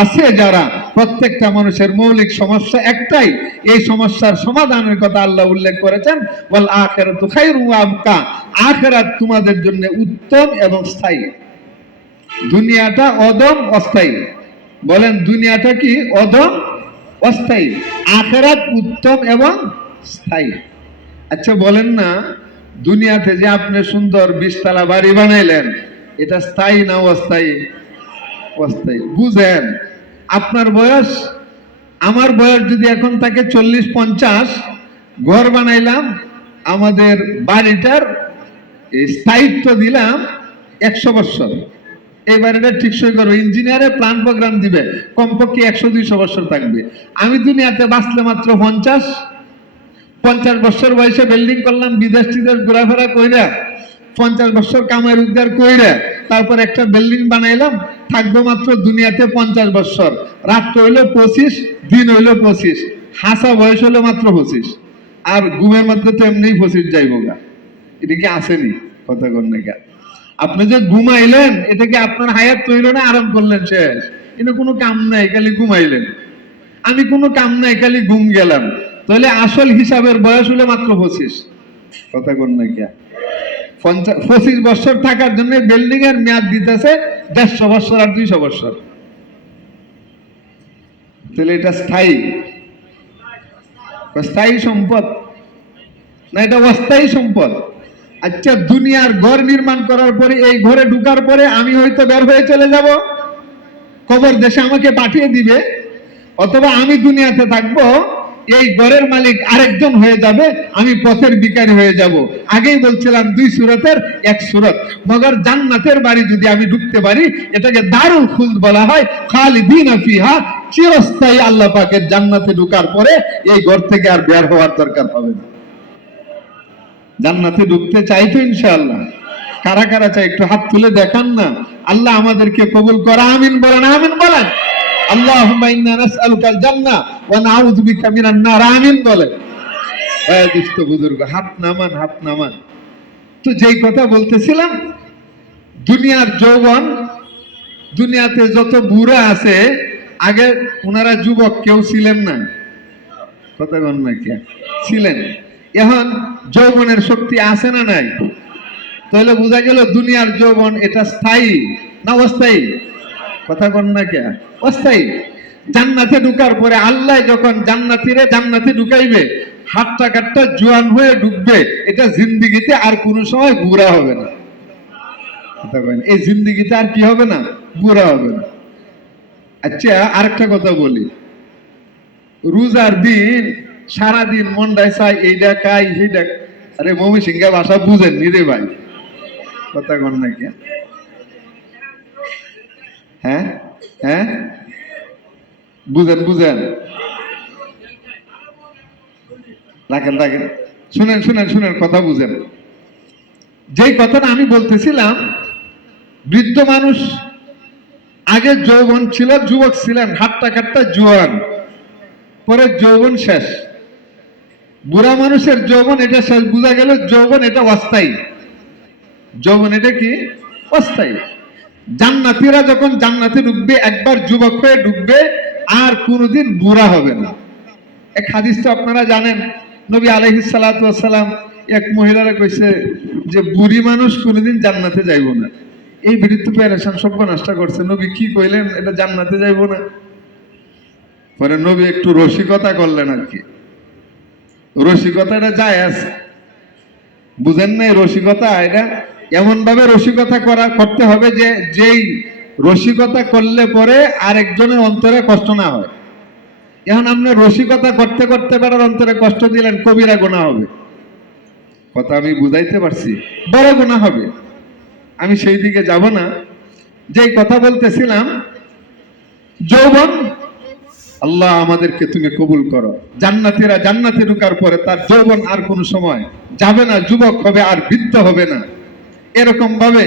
আছে যারা, প্রত্যেকটা মানুষের মৌলিক সমস্যা একটাই। এই সমস্যার সমাধানের কথা আল্লাহ উল্লেখ করেছেন, ওয়াল আখিরাতু খায়রুন ওয়া আবকা, আখিরাত তোমাদের জন্য উত্তম এবং স্থায়ী। দুনিয়াটা অদম অস্থায়ী। বলেন দুনিয়াটা কি? অদম অস্থায়ী, আখিরাত উত্তম এবং স্থায়ী। আচ্ছা বলেন না, দুনিয়াতে যে আপনি সুন্দর 20 তলা বাড়ি বানাইলেন, এটা স্থায়ী না অস্থায়ী? অস্থায়ী। বুঝেন, আপনার বয়স, আমার বয়স যদি এখন থাকে 40-50, ঘর বানাইলাম, আমাদের বাড়িটার স্থায়িত্ব দিলাম 100 বছর। এই বাড়িটা ঠিকসই করো, ইঞ্জিনিয়ারে প্ল্যান প্রোগ্রাম দিবে, কমপক্ষে 100-200 বছর থাকবে। আমি দুনিয়াতে বাঁচলে মাত্র 50 বছর বয়সে বিল্ডিং করলাম, বিদেশ টিদেশ ঘোরাফেরা কইরা 50 বছর কামাই রোজগার কইরা তারপর একটা বিল্ডিং বানাইলাম, থাকবো মাত্র দুনিয়াতে 50 বছর। রাত হইলো 25, দিন হইলো 25, হাসা বয়স হলো মাত্র 25, আর ঘুমের মধ্যে তো এমনি 25 যাইবো গা। এটা কি আসেনি? কথা কন না। আপনি যে ঘুমাইলেন, এটা কি আপনার হায়াত তৈরি না আরাম করলেন শেষ? এটা কোনো কাম নাই, খালি ঘুমাইলেন। আমি কোনো কাম নাই, খালি ঘুম গেলাম। তাহলে আসল হিসাবের বয়স হলো মাত্র 25। কথা কন না। 25 বছর থাকার জন্য বিল্ডিং এর মেয়াদ দিতেছে 150 বছর আর 200 বছর। তাহলে এটা স্থায়ী? স্থায়ী সম্পদ না এটা অস্থায়ী সম্পদ? আচ্ছা, দুনিয়ার ঘর নির্মাণ করার পরে, এই ঘরে ঢুকার পরে আমি হয়তো বের হয়ে চলে যাব, কবর দেশে আমাকে পাঠিয়ে দিবে, অথবা আমি দুনিয়াতে থাকবো, এই ঘরের মালিক আরেকজন হয়ে যাবে, আমি পথের ভিখারি হয়ে যাব। আগেই বলছিলাম 2 সূরতের 1 সূরত। মগর জান্নাতের বাড়ি যদি আমি ঢুকতে পারি, এটাকে দারুল খুলদ বলা হয়, খালিদিনা ফিহা, চিরস্থায়ী। আল্লাহ পাকের জান্নাতে ঢোকার পরে এই ঘর থেকে আর বের হওয়ার দরকার হবে না। জান্নাতে ঢুকতে চাই তো ইনশাআল্লাহ? কারা কারা চাই একটু হাত তুলে দেখান না। আল্লাহ আমাদেরকে কবুল করা। আমিন বলেন, আমিন বলেন। আল্লাহুম্মা ইন্না নাসআলুকাল জান্নাহ ওয়া নাউযু বিকা মিনান নার। আমিন বলেন। এই দুস্থ বুজুর্গ, হাত নামান, হাত নামান। তো যেই কথা বলতেছিলাম, দুনিয়ার যৌবন, দুনিয়াতে যত বুড়া আছে, আগে ওনারা যুবক কেউ ছিলেন না। কথা বল না, কে ছিলেন? এখন যৌবনের শক্তি আছে না নাই? তাহলে বোঝা গেল দুনিয়ার যৌবন এটা স্থায়ী না অস্থায়ী? কথা বল না, কে অস্থায়ী। জান্নাতে ঢুকার পরে আল্লাহ যখন জান্নাতীরে জান্নাতে ঢুকাইবে, হাতটা কাটটা জোয়ান হয়ে ঢুকবে, এটা জিন্দিগিতে আর কোনো সময় বুড়া হবে না। কথা বলেন, এই জিন্দিগিতে আর কি হবে না? বুড়া হবে না। আচ্ছা, আরেকটা কথা বলি, রোজার দিন সারাদিন মনটায় চাই এইটা খাই সেইটা। আরে মমি সিংহা ভাষা বুঝেন নি রে ভাই? কথা কন না কে? হ্যাঁ হ্যাঁ, বুঝেন বুঝেন, রাখেন রাখেন, শুনেন শুনেন শুনেন, কথা বুঝেন। যেই কথাটা আমি বলতেছিলাম, বৃদ্ধ মানুষ আগে যৌবন ছিল, যুবক ছিলেন, হাট্টা কাট্টা জোয়ান, পরে যৌবন শেষ। বুড়া মানুষের যৌবন এটা শেষ। বোঝা গেল যৌবন এটা অস্থায়ী। যৌবন এটা কি? অস্থায়ী। জান্নাতীরা যখন জান্নাতে ঢুকবে, একবার যুবক হয়ে ঢুকবে, আর কোনোদিন বুড়া হবে না। এক হাদিস তো আপনারা জানেন, নবী আলাইহিস সালাতু ওয়াস সালাম এক মহিলারে কইছে যে বুড়ি মানুষ কোনোদিন জান্নাতে যাইব না। এই বিরুদ্ধে পেরেশান সর্বনাশটা করছে। নবী কি কইলেন? এটা জান্নাতে যাইব না। পরে নবী একটু রসিকতা করলেন আর কি। রসিকতাটা যায় আছে, বুঝেন না? রসিকতা এটা এমন ভাবে রসিকতা করতে হবে যে যেই রসিকতা করলে পরে আরেকজনের অন্তরে কষ্ট না হয়। এখন আপনি রসিকতা করতে করতে বেড়ার অন্তরে কষ্ট দিলেন, কবিরা গুনাহ হবে। কথা আমি বুঝাইতে পারছি? বড় গুনাহ হবে। আমি সেই দিকে যাব না। যেই কথা বলতেছিলাম, যৌবন আল্লাহ আমাদেরকে তুমি কবুল করো। জান্নাতীরা জান্নাতে ঢোকার পরে তার যৌবন আর কোনো সময় যাবে না, যুবক হবে আর বৃদ্ধ হবে না। এরকম ভাবে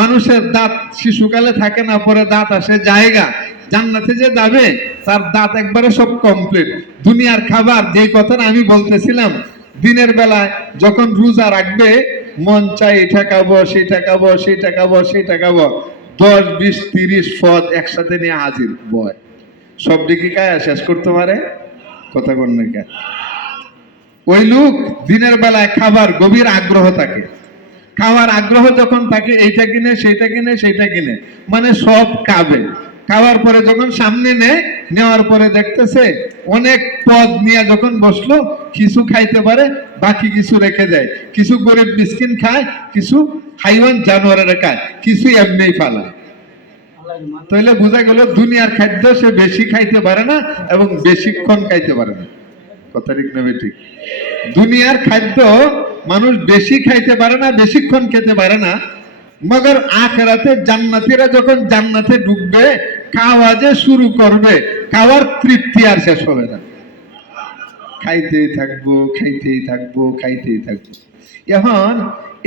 মানুষের দাঁত শিশুকালে থাকে না, পরে দাঁত আসে জায়গা, জান্নাতে যে যাবে তার দাঁত একবারে সব কমপ্লিট। দুনিয়ার খাবার, যেই কথাটা আমি বলতেছিলাম, দিনের বেলায় যখন রোজা রাখবে, মন চাই এটা খাবো, সেটা খাবো, সেটা খাবো, সেটা খাবো, 10, 20, 30 পদ একসাথে নিয়ে হাজির বয়, সব দিকে কায়া শেষ করতে পারে? কথা কন না কেন? ওই লোক দিনের বেলায় খাবার গভীর আগ্রহ থাকে। খাওয়ার আগ্রহ যখন থাকে, এইটা কিনে সেইটা কিনে সেইটা কিনে, মানে সব খাবে। খাওয়ার পরে যখন সামনে নেওয়ার পরে দেখতেছে অনেক পদ নিয়ে যখন বসলো, কিছু খাইতে পারে, বাকি কিছু রেখে দেয়, কিছু গরিব মিসকিন খায়, কিছু হাইওয়ান জানোয়ারেরা খায়, কিছু এমনিই ফালায়। তাহলে বোঝা গেল দুনিয়ার খাদ্য সে বেশি খাইতে পারে না এবং বেশিক্ষণ খাইতে পারে না। কথা ঠিক না ঠিক? দুনিয়ার খাদ্য মানুষ বেশি খাইতে পারে না, বেশিক্ষণ খেতে পারে না, মগর আখিরাতে জান্নাতীরা যখন জান্নাতে ঢুকবে, খাওয়া যে শুরু করবে, খাওয়ার তৃপ্তি আর শেষ হবে না, খাইতেই থাকবো, খাইতেই থাকবো, খাইতেই থাকবো। এখন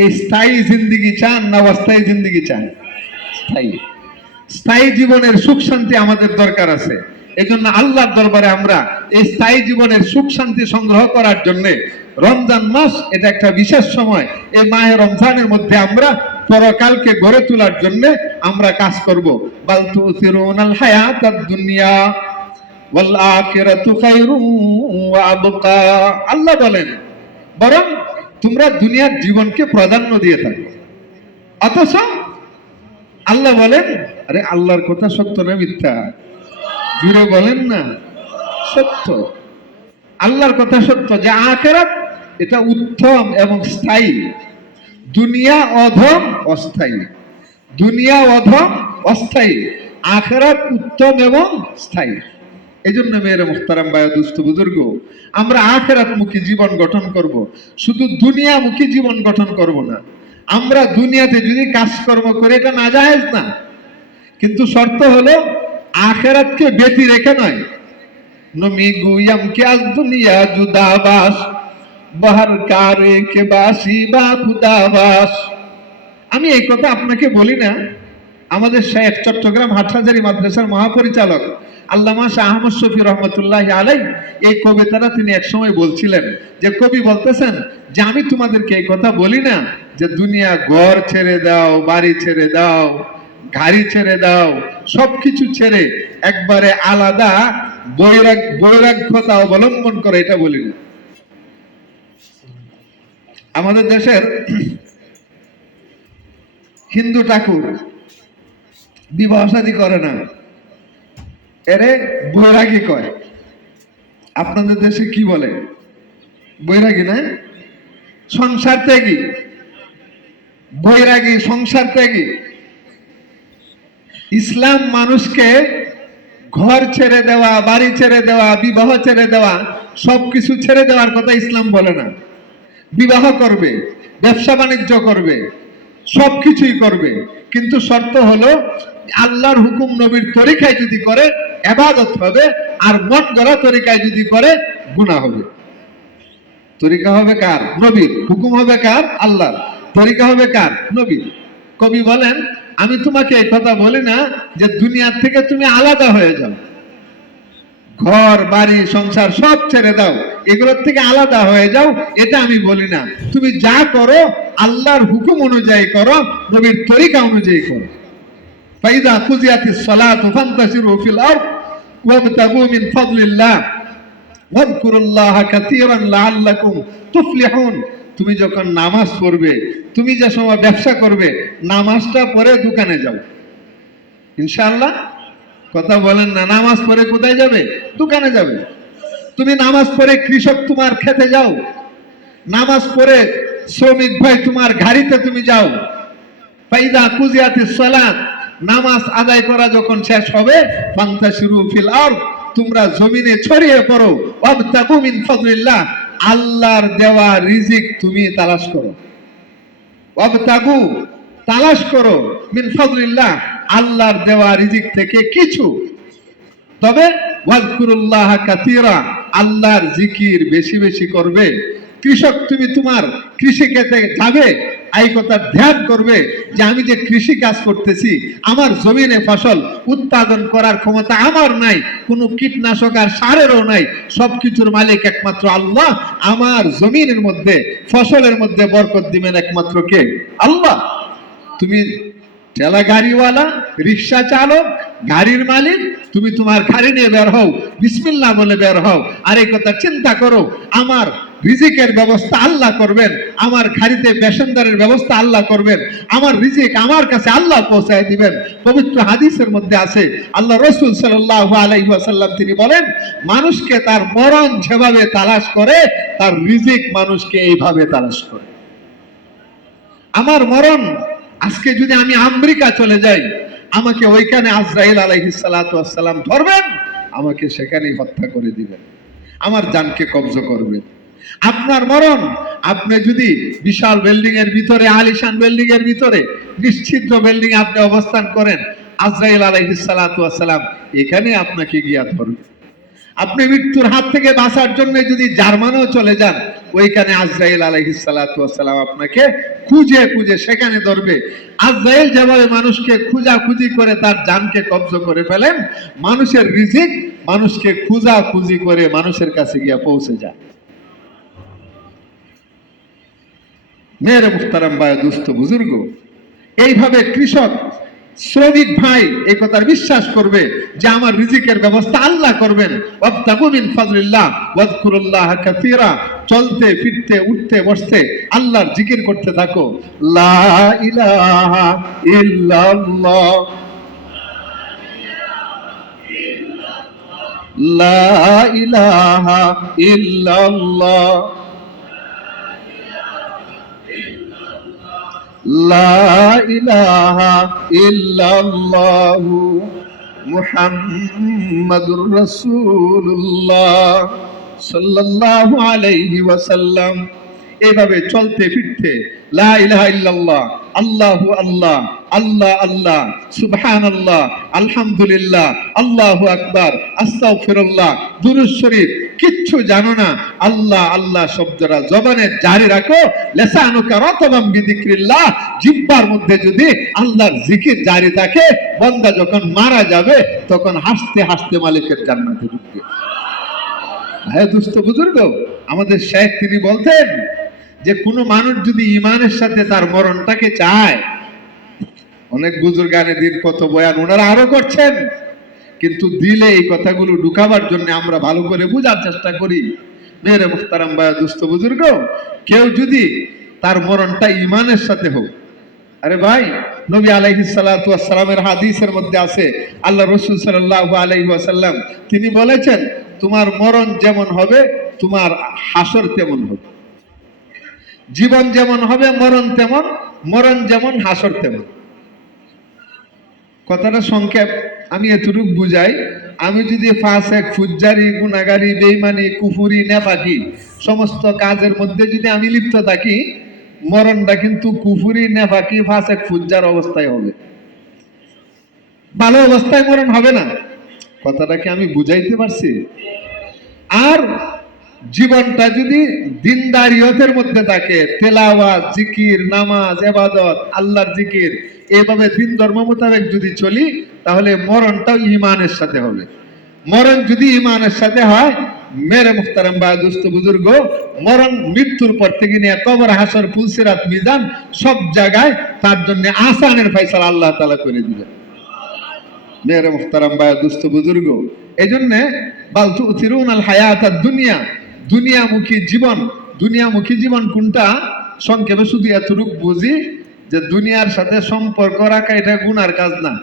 এই স্থায়ী জিন্দিগি চান না অস্থায়ী জিন্দিগি চান? স্থায়ী। স্থায়ী জীবনের সুখ শান্তি আমাদের দরকার আছে। এই জন্য আল্লাহর দরবারে আমরা এই স্থায়ী জীবনের সুখ শান্তি সংগ্রহ করার জন্য রমজান মাস এটা একটা বিশেষ সময়। এই মাহে রমজানের মধ্যে আমরা পরকালকে গড়ে তোলার জন্য আমরা কাজ করব। বাল তুসিরুনাল হায়াতাদ দুনিয়া ওয়াল আখিরাতু খায়রুম ওয়া আবকা। আল্লাহ বলেন বরং তোমরা দুনিয়ার জীবনকে প্রাধান্য দিয়ে থাকো। অথচ আল্লাহ বলেন, আরে আল্লাহর কথা সত্য না মিথ্যা? জুড়ে বলেন না, সত্য। আল্লাহর কথা সত্য যে আখিরাত এটা উত্তম এবং স্থায়ী, দুনিয়া অধম অস্থায়ী। দুনিয়া অধম অস্থায়ী, আখিরাত উত্তম এবং স্থায়ী। এই জন্য মেয়ের মুখতারাম ভাই, দুস্থ বুজুর্গ, আমরা আখিরাতমুখী জীবন গঠন করব, শুধু দুনিয়ামুখী জীবন গঠন করব না। আমরা দুনিয়াতে যদি কাজকর্ম করে এটা নাজায়েজ না, কিন্তু শর্ত হলো আখিরাতকে ব্যতি রেখে নয়। নমি গুয়াম কে আজ দুনিয়া জুদাবাস বাহার কারে কে বাসি বা খুদাবাস। আমি এই কথা আপনাকে বলি না, আমাদের শেখ চট্টগ্রাম হাটহাজারী মাদ্রাসার মহাপরিচালক আল্লামা শাহ আহমদ শফি রহমতুল্লাহ আলাই এই কবিতাটা তিনি একসময় বলছিলেন, যে কবি বলতেছেন যে আমি তোমাদেরকে এই কথা বলি না যে দুনিয়া ঘর ছেড়ে দাও, বাড়ি ছেড়ে দাও, গাড়ি ছেড়ে দাও, সবকিছু ছেড়ে একবারে আলাদা বৈরাগ্যতা অবলম্বন করে, এটা বলি না। আমাদের দেশের হিন্দু ঠাকুর বিবাহ শাদী করে না, এরে বৈরাগী কয়। আপনাদের দেশে কি বলে? বৈরাগী না? সংসার ত্যাগী, বৈরাগী, সংসার ত্যাগী। ইসলাম মানুষকে ঘর ছেড়ে দেওয়া, বাড়ি ছেড়ে দেওয়া, বিবাহ ছেড়ে দেওয়া, সবকিছু ছেড়ে দেওয়ার কথা ইসলাম বলে না। বিবাহ করবে, ব্যবসা বাণিজ্য করবে, সবকিছুই করবে, কিন্তু শর্ত হলো আল্লাহর হুকুম নবীর তরিকায় যদি করে ইবাদত হবে, আর মন গড়া তরিকায় যদি করে গুনাহ হবে। তরিকা হবে কার? নবীর। হুকুম হবে কার? আল্লাহর। তরিকা হবে কার? নবীর। কবি বলেন আমি তোমাকে এই কথা বলি না যে দুনিয়ার থেকে তুমি আলাদা হয়ে যাও, ঘর বাড়ি সংসার সব ছেড়ে দাও, এগুলোর থেকে আলাদা হয়ে যাও, এটা আমি বলি না। তুমি যা করো আল্লাহর হুকুম অনুযায়ী করো, নবীর তরিকা অনুযায়ী করো। ফাইদা কুজিয়াতিস সালাতু ফান্তাশিরু ফিল আরদ ওয়াবতাগু মিন ফাদলিল্লাহ ওয়াযকুরুল্লাহা কাসীরান লাআল্লাকুম তুফলিহুন। তুমি যখন নামাজ পড়বে, তুমি যে সময় ব্যবসা করবে, নামাজটা পড়ে দোকানে যাও, ইনশাআল্লাহ। কথা বলেন না? নামাজ পড়ে কোথায় যাবে? দোকানে যাবে। তুমি নামাজ পড়ে কৃষক তোমার খেতে যাও, নামাজ পড়ে শ্রমিক ভাই তোমার গাড়িতে তুমি যাও। ফাইদা কুজিয়াতিস সালাত, নামাজ আদায় করা যখন শেষ হবে, ফান্তাশিরু ফিল আরদ, তোমরা জমিনে ছড়িয়ে পড়ো, ওয়াবতাগু মিন ফাদলিল্লাহ, আল্লাহর দেওয়া রিজিক তুমি তালাশ করো। ওয়াবতাগু, তালাশ করো, মিন ফাদলিল্লাহ, আল্লাহর দেওয়া রিজিক থেকে কিছু। তবে ওয়াজকুরুল্লাহা কাসীরা, আল্লাহর জিকির বেশি বেশি করবে। কৃষক তুমি তোমার কৃষি ক্ষেতে যাবে, এই কথা ধ্যান করবে যে আমি যে কৃষি কাজ করতেছি, আমার জমিনে ফসল উৎপাদন করার ক্ষমতা আমার নাই, কোনো কীটনাশক আর সারেরও নাই, সবকিছুর মালিক একমাত্র আল্লাহ। আমার জমিনের মধ্যে ফসলের মধ্যে বরকত দিবেন একমাত্র কে? আল্লাহ। তুমি ঠেলা গাড়িওয়ালা, রিক্সা চালক, গাড়ির মালিক, তুমি তোমার গাড়ি নিয়ে বের হও, বিসমিল্লাহ বলে বের হও, আর এই কথা চিন্তা করো আমার রিজিকের ব্যবস্থা আল্লাহ করবেন, আমার গাড়িতে প্যাসেঞ্জারের ব্যবস্থা আল্লাহ করবেন, আমার রিজিক আমার কাছে আল্লাহ পৌঁছায় দিবেন। পবিত্র হাদিসের মধ্যে আছে, আল্লাহ রাসূল সাল্লাল্লাহু আলাইহি ওয়াসাল্লাম তিনি বলেন, মানুষকে তার মরণ যেভাবে তালাশ করে, তার রিজিক মানুষকে এইভাবে তালাশ করে। আমার মরণ আজকে যদি আমি আমেরিকা চলে যাই, আমাকে ওইখানে আজরাইল আলাইহিস সালাতু ওয়াস সালাম ধরবেন, আমাকে সেখানেই হত্যা করে দিবেন, আমার জানকে কব্জ করবেন। আপনার মরণ, আপনি যদি বিশাল বিল্ডিং এর ভিতরে, আলিশান বিল্ডিং এর ভিতরে, নিশ্চিদ্র বিল্ডিং আপনি অবস্থান করেন, আজরাইল আলাইহিস সালাতু ওয়াস সালাম এখানে আপনাকে গিয়া ধরবে। আপনি মৃত্যুর হাত থেকে বাঁচার জন্য যদি জার্মানিও চলে যান, ওইখানে আজরাইল আলাইহিস সালাতু ওয়াস সালাম আপনাকে খুঁজে খুঁজে সেখানে ধরবে। আজরাইল যেভাবে মানুষকে খুঁজাখুঁজি করে তার জানকে কব্জ করে ফেলেন, মানুষের রিজিক মানুষকে খুঁজাখুঁজি করে মানুষের কাছে গিয়া পৌঁছে যায়। মেরে মুহতারাম ভাই, দুস্থ বুজুর্গ, এইভাবে কৃষক শ্রমিক ভাই এই কথার বিশ্বাস করবে যে আমার রিজিকের ব্যবস্থা আল্লাহ করবেন। ওয়াবতাগু মিন ফাদলিল্লাহ ওয়াযকুরুল্লাহ কাসীরা, চলতে ফিরতে উঠতে বসতে আল্লাহর জিকির করতে থাকো। লা ইলাহা ইল্লাল্লাহ, লা ইলাহা ইল্লাল্লাহ, লা ইলাহা ইল্লাল্লাহু মুহাম্মাদুর রাসূলুল্লাহ সাল্লাল্লাহু আলাইহি ওয়াসাল্লাম। এইভাবে চলতে ফিরতে লা ইলাহা ইল্লাল্লাহ, আল্লাহু আল্লাহ, আল্লাহ আল্লাহ, সুবহানাল্লাহ, আলহামদুলিল্লাহ, আল্লাহু আকবার, আস্তাগফিরুল্লাহ, দুরূদ শরীফ কিচ্ছু জানো না, আল্লাহ আল্লাহ শব্দটা জবানে জারি রাখো। লিসানুকা রাতাবাম বিযিকরিল্লাহ, জিহ্বার মধ্যে যদি আল্লাহর জিকির জারি থাকে, বান্দা যখন মারা যাবে তখন হাসতে হাসতে মালিকের জান্নাতে ঢুকবে। হ্যাঁ দুস্থ বুজুর্গ, আমাদের শেখ তিনি বলতেন যে কোনো মানুষ যদি ইমানের সাথে তার মরণটাকে চায়, অনেক বুজুর্গানে দিন কত বয়ান ওনারা আরো করছেন, কিন্তু দিলে এই কথাগুলো ঢুকাবার জন্য আমরা ভালো করে বোঝার চেষ্টা করি। মেরে মুহতারাম ভাই, দুস্থ বুজুর্গ, কেউ যদি তার মরণটা ইমানের সাথে হোক, আরে ভাই, নবী আলাইহিস সালাতু ওয়াস সালামের হাদিসের মধ্যে আছে, আল্লাহ রাসূল সাল্লাল্লাহু আলাইহি ওয়াসাল্লাম তিনি বলেছেন, তোমার মরণ যেমন হবে তোমার হাসর তেমন হবে। জীবন যেমন হবে মরণ তেমন, মরণ যেমন হাসর তেমন। কথাটা সংক্ষেপ, আমি এতটুকু বুঝাই, আমি যদি ফাসেক, ফুজ্জারি, গুনাহগারি, বেঈমানি, কুফরি, নেফাকি সমস্ত কাজের মধ্যে যদি আমি লিপ্ত থাকি, মরণটা কিন্তু কুফরি, নেফাকি, ফাসেক, ফুজ্জার অবস্থায় হবে, ভালো অবস্থায় মরণ হবে না। কথাটা কি আমি বুঝাইতে পারছি? আর জীবনটা যদি দিনদারিয়তের মধ্যে থাকে, তেলাওয়াত, জিকির, নামাজ, ইবাদত, আল্লাহর জিকির, এইভাবে দিন ধর্ম মোতাবেক যদি চলি, তাহলে মরণটাও ইমানের সাথে হবে। মরণ যদি ইমানের সাথে হয়, মেরে মুহতারাম ভাই, দুস্থ বুজুর্গ, মরণ মৃত্যুর পর থেকে নিয়ে কবর, হাসর, পুলসিরাত, মিজান সব জায়গায় তার জন্য আসানের ফয়সালা আল্লাহ তাআলা করে দিবেন। মেরে মুহতারাম ভাই, দুস্থ বুজুর্গ, এই জন্য বাল তুসিরুনাল হায়াতাদ দুনিয়া, দুনিয়ামুখী জীবন। দুনিয়ামুখী জীবন কোনটা? সংক্ষেপে শুধু এতটুকু বুঝি যে দুনিয়ার সাথে সম্পর্ক রাখা এটা গুনার কাজ না,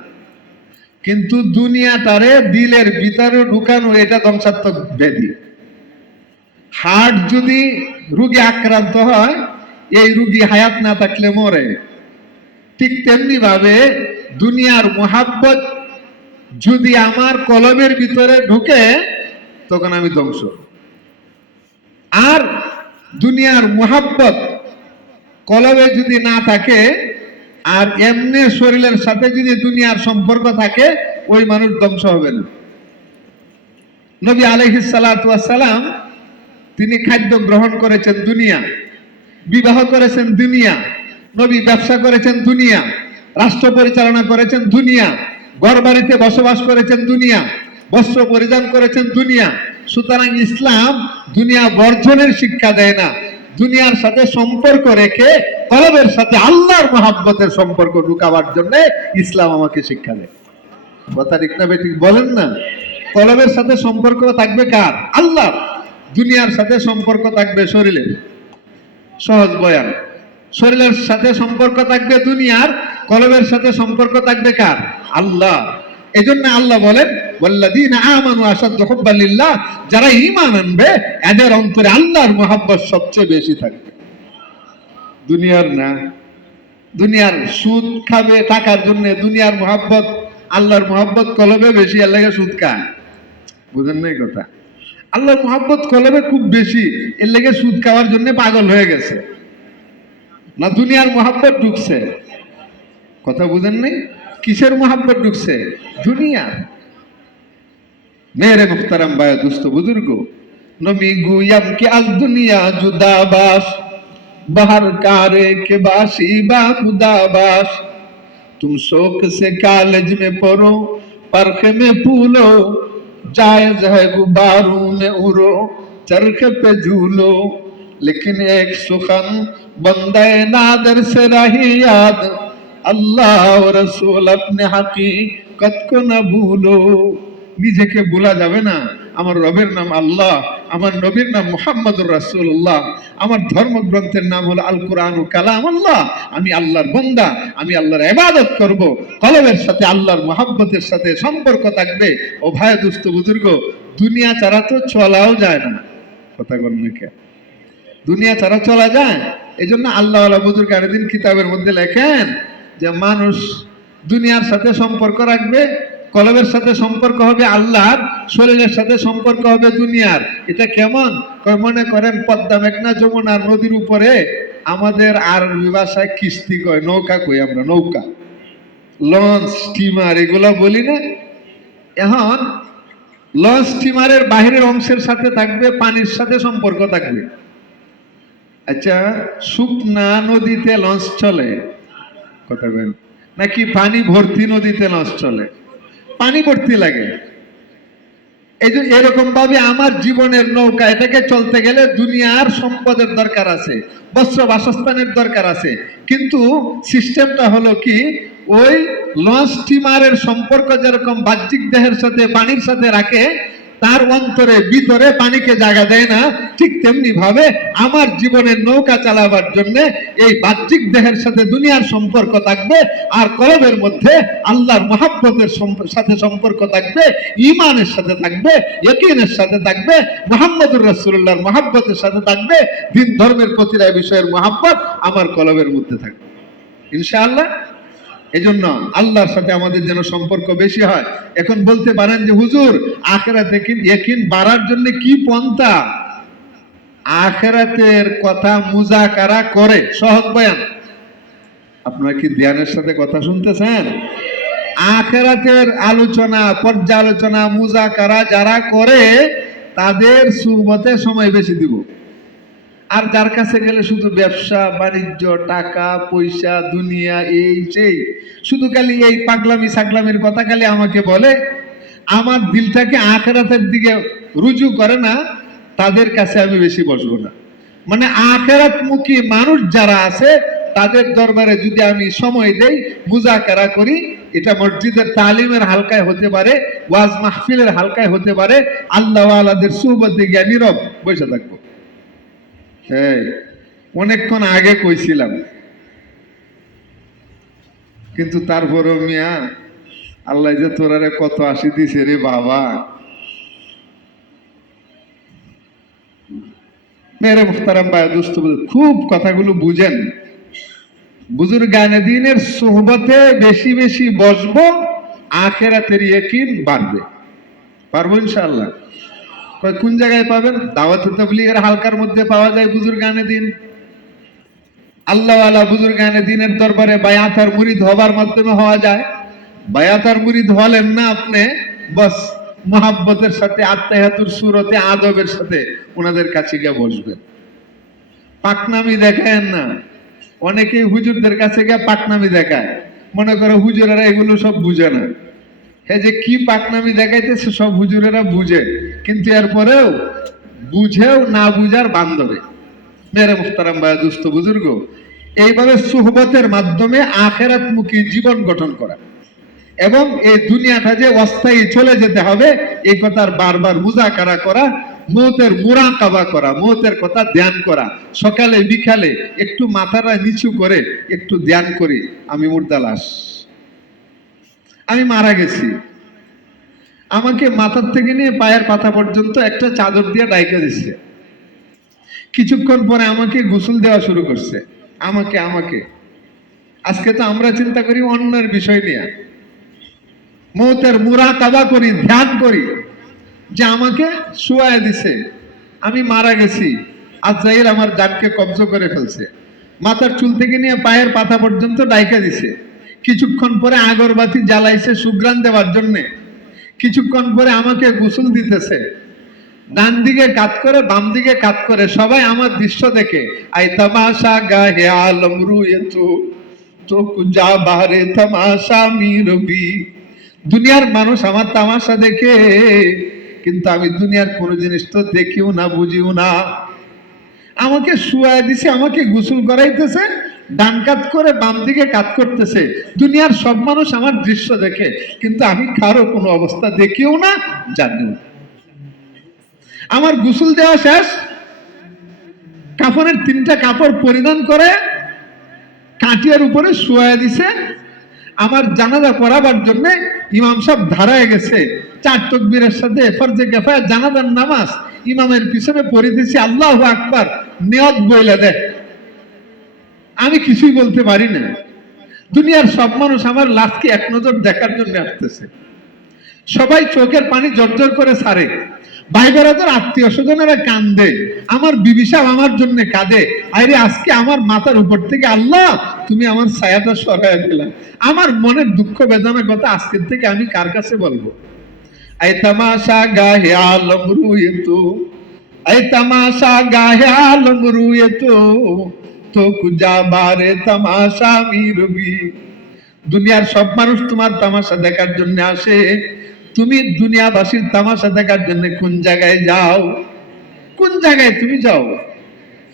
কিন্তু দুনিয়াটারে দিলের ভিতরে ঢুকানো এটা ধ্বংসাত্মক ব্যাধি। হার্ট যদি রোগে আক্রান্ত হয়, এই রোগী হায়াত না থাকলে মরে। ঠিক তেমনি ভাবে দুনিয়ার মোহাব্বত যদি আমার কলমের ভিতরে ঢুকে, তখন আমি ধ্বংস। আর দুনিয়ার মোহাব্বত কলবে যদি না থাকে, আর এমনি শরীরের সাথে যদি দুনিয়ার সম্পর্ক থাকে, ওই মানুষ ধ্বংস হবে না। নবী আলাইহিস সালাতু ওয়াস সালাম তিনি খাদ্য গ্রহণ করেছেন দুনিয়া, বিবাহ করেছেন দুনিয়া, নবী ব্যবসা করেছেন দুনিয়া, রাষ্ট্র পরিচালনা করেছেন দুনিয়া, ঘর বাড়িতে বসবাস করেছেন দুনিয়া, বস্ত্র পরিধান করেছেন দুনিয়া। সুতরাং ইসলাম দুনিয়া বর্জনের শিক্ষা দেয় না, দুনিয়ার সাথে সম্পর্ক রেখে কলবের সাথে আল্লাহর মহব্বতের সম্পর্ক ঢুকাবার জন্য ইসলাম আমাকে শিক্ষা দেয়। কথা ঠিক না বেঠিক বলেন না? কলবের সাথে সম্পর্ক থাকবে কার? আল্লাহ। দুনিয়ার সাথে সম্পর্ক থাকবে শরীরের। সহজ বয়ান, শরীরের সাথে সম্পর্ক থাকবে দুনিয়ার, কলবের সাথে সম্পর্ক থাকবে কার? আল্লাহ। এজন্য আল্লাহ বলেন ওয়াল্লাযীনা আমানু আশাদ্দু হুব্বান লিল্লাহ, যারা ঈমান আনবে এদের অন্তরে আল্লাহর মহব্বত সবচেয়ে বেশি থাকবে, দুনিয়ার না। দুনিয়ার সুদ খাবে টাকার জন্য, দুনিয়ার মহব্বত, আল্লাহর মহব্বত কলবে বেশি, এর লাগে সুদ খায়। বুঝেন নাই কথা? আল্লাহর মহব্বত কলবে খুব বেশি, এর লেগে সুদ খাওয়ার জন্য পাগল হয়ে গেছে, না দুনিয়ার মহব্বত ঢুকছে। কথা বুঝেন নাই? কিসের মহব্বত ঢুকছে? দুনিয়ার। মেরে মুখতারাম ভাই, দুস্থ বুজুর্গ, নমি গুয়াম কি আল দুনিয়া জুদাবাস, বাহার কারে के बाशी बा खुदाबाश, तुम शौक से कॉलेज में पढ़ो, परखे में फूलो, जायज है गुब्बारों में उड़ो, चरखे पे झूलो, लेकिन एक सुखन बंदे नादर से रही याद, अल्लाह और रसूल अपने हकीकत को न भूलो। নিজেকে ভোলা যাবে না, আমার রবের নাম আল্লাহ, আমার নবীর নাম মুহাম্মদুর রাসূলুল্লাহ, আমার ধর্মগ্রন্থের নাম হলো আল কোরআন ও কালাম আল্লাহ, আমি আল্লাহর বান্দা, আমি আল্লাহর ইবাদত করব। কলবের সাথে আল্লাহর মহব্বতের সাথে সম্পর্ক থাকবে। ও ভাই দুস্থ বুজুর্গ, দুনিয়া ছাড়া তো চলাও যায় না। কথা বলেন কে? দুনিয়া ছাড়া চলা যায়? এই জন্য আল্লাহ ওয়ালা বুজুর্গ আরেকদিন কিতাবের মধ্যে লেখেন যে মানুষ দুনিয়ার সাথে সম্পর্ক রাখবে, কলবের সাথে সম্পর্ক হবে আল্লাহর, শরীরের সাথে সম্পর্ক হবে দুনিয়ার। এটা কেমন? মনে করেন পদ্মা মেঘনা যমুনার নদীর উপরে আমাদের আরবি ভাষায় কিস্তি কয়, নৌকা কই আমরা, নৌকা, লঞ্চ, স্টিমার এগুলো বলি না। এখন লঞ্চ স্টিমারের বাহিরের অংশের সাথে থাকবে, পানির সাথে সম্পর্ক থাকবে। আচ্ছা, শুকনা নদীতে লঞ্চ চলে? কথা বলেন, নাকি পানি ভর্তি নদীতে লঞ্চ চলে? পানি ভর্তি লাগে। এই যে এরকম ভাবে আমার জীবনের নৌকা, এটাকে চলতে গেলে দুনিয়ার সম্পদের দরকার আছে, বস্ত্র বাসস্থানের দরকার আছে। কিন্তু সিস্টেমটা হলো কি, ওই লঞ্চ স্টিমারের সম্পর্ক যেরকম বাহ্যিক দেহের সাথে পানির সাথে রাখে, তার অন্তরে ভিতরে পানিকে জায়গা দেয় না, ঠিক তেমনি ভাবে আমার জীবনের নৌকা চালাবার জন্য এই বাহ্যিক দেহের সাথে দুনিয়ার সম্পর্ক থাকবে, আর কলবের মধ্যে আল্লাহর মহব্বতের সাথে সম্পর্ক থাকবে, ঈমানের সাথে থাকবে, ইয়াকিনের সাথে থাকবে, মুহাম্মদুর রাসূলুল্লাহর মহব্বতের সাথে থাকবে, দ্বীন ধর্মের প্রতিটা বিষয়ের মহব্বত আমার কলবের মধ্যে থাকবে ইনশাআল্লাহ। এজন্য আল্লাহর সাথে আমাদের যেন সম্পর্ক বেশি হয়। এখন বলতে পারেন যে হুজুর, আখিরাতে ইয়াকিন বাড়ার জন্য কি পন্থা? আখিরাতের কথা মুজাকারা করে, সহজ বয়ান। আপনারা কি ধ্যানের সাথে কথা শুনতেছেন? আখিরাতের আলোচনা, পর্যালোচনা, মুজাকারা যারা করে তাদের সুহবতে সময় বেশি দিব। আর যার কাছে গেলে শুধু ব্যবসা বাণিজ্য, টাকা পয়সা, দুনিয়া, এই সেই, শুধু খালি এই পাগলামি সাগলামির কথা খালি আমাকে বলে, আমার দিলটাকে আখিরাতের দিকে রুজু করে না, তাদের কাছে আমি বেশি বসবো না। মানে আখিরাতমুখী মানুষ যারা আছে তাদের দরবারে যদি আমি সময় দেই, মুজাকারা করি, এটা মসজিদের তালিমের হালকায় হতে পারে, ওয়াজ মাহফিলের হালকায় হতে পারে, আল্লাহ ওয়ালাদের সুহবতে গিয়ে নীরব বসে থাকবো। হ্যাঁ, অনেকক্ষণ আগে কইছিলাম, কিন্তু তারপরেও মিয়া আল্লাহ যে তোরারে কত আশি দিছে রে বাবা। মেরে মুখতারাম ভাই দুস্থ, খুব কথাগুলো বুঝেন। বুজুর্গানে দ্বীনের সোহবতে বেশি বেশি বসবো, আখিরাতের ইয়াকিন বাড়বে। পারবো ইনশাআল্লাহ। কোন জায়গায় পাবেন? দাওয়াতে তাবলীগের হালকার মধ্যে পাওয়া যায় বুজুর্গানে দ্বীন। আল্লাহ ওয়ালা বুজুর্গানে দ্বীনের দরবারে বায়াত আর মুরিদ হবার মাধ্যমে হওয়া যায়। বায়াত আর মুরিদ হলেন না আপনি, বস মুহাব্বতের সাথে, আত্তাহিয়াতুর সুরতে, আদবের সাথে ওনাদের কাছে গিয়ে বসবেন। পাকনামি দেখায়েন না। অনেকেই হুজুরদের কাছে গিয়ে পাকনামি দেখায়, মনে করে হুজুরেরা এগুলো সব বুঝে না। হ্যাঁ, যে কি পাকনামি দেখাইতেছে সব হুজুরেরা বুঝে, কিন্তু এরপরেও বুঝেও না বুঝার বান্ধবে। মেরে মুখতারাম ভাই দুস্থ বুজুর্গ, এইভাবে সুহবতের মাধ্যমে আখিরাতমুখী জীবন গঠন করা এবং এই দুনিয়াটা যে অস্থায়ী চলে যেতে হবে, এই কথার বারবার মুজাকারা করা, মৌতের মুরাকাবা করা, মৌতের কথা ধ্যান করা। সকালে বিকালে একটু মাথাটা নিচু করে একটু ধ্যান করি, আমি মুর্দা লাশ, আমি মারা গেছি। আমাকে মাথার থেকে নিয়ে পায়ের পাতা পর্যন্ত একটা চাদর দিয়ে ডাইকা দিচ্ছে। কিছুক্ষণ পরে আমাকে গোসল দেওয়া শুরু করছে। আমাকে আমাকে আজকে তো আমরা চিন্তা করি অন্যের বিষয় নিয়ে, মৌতের মুরাকাবা করি, ধ্যান করি যে আমাকে শুয়ায় দিছে, আমি মারা গেছি, আজরাইল আমার জানকে কব্জ করে ফেলছে। মাথার চুল থেকে নিয়ে পায়ের পাতা পর্যন্ত ডাইকা দিছে। কিছুক্ষণ পরে আগরবাতি জ্বালাইছে সুগ্রাণ দেওয়ার জন্যে। কিছুক্ষণ পরে আমাকে গোসল দিতেছে। ডান দিকে কাত করে বাম দিকে কাত করে সবাই আমার দৃশ্য দেখে আই তামাশা গাহে আলম রুয়ে তো কুজা বাহারে তামাশা মিরবি। দুনিয়ার মানুষ আমার তামাশা দেখে, কিন্তু আমি দুনিয়ার কোনো জিনিস তো দেখিও না, বুঝিও না। আমাকে শুয়ায় দিছে, আমাকে গোসল করাইতেছে, ডান কাত করে বাম দিকে কাত করতেছে। দুনিয়ার সব মানুষ আমার দৃশ্য দেখে, কিন্তু আমি কারো কোনো অবস্থা দেখিও না, জানিও না। আমার গোসল দেওয়া শেষ, কাফনের 3টা কাপড় পরিধান করে কাটিয়ার উপরে শুয়ায় দিছে। আমার জানাজা পড়াবার জন্য ইমাম সাহেব ধারায় গেছে। 4 তাকবীরের সাথে ফরজে কিফায়া জানাজার নামাজ ইমামের পিছনে পড়িতেছি, আল্লাহু আকবার, নিয়ত বইলা দেয়। আমি কিছুই বলতে পারি না। দুনিয়ার সব মানুষ আমার লাশকে এক নজর দেখার জন্য আসতেছে। সবাই চোখের পানি জর্জর করে ছাড়ে। ভাই বেড়াদের আত্মীয় স্বজনেরা কান্দে, আমার বিবি সাহেব আমার জন্য কাঁদে। আরে আজকে আমার মাথার উপর থেকে আল্লাহ তুমি আমার ছায়াটা সরাইয়া দিলাম। আমার মনের দুঃখ বেদনার কথা আজকের থেকে আমি কার কাছে বলবো? আই তামাশা গাহে আলম রুয়ে আই তামাশা গাহে আলম রুয়ে তো কুজা বারে তামাশা মিরবি। দুনিয়ার সব মানুষ তোমার তামাশা দেখার জন্য আসে, তুমি দুনিয়াবাসীর তামাশা দেখার জন্য কোন জায়গায় যাও? কোন জায়গায় তুমি যাও?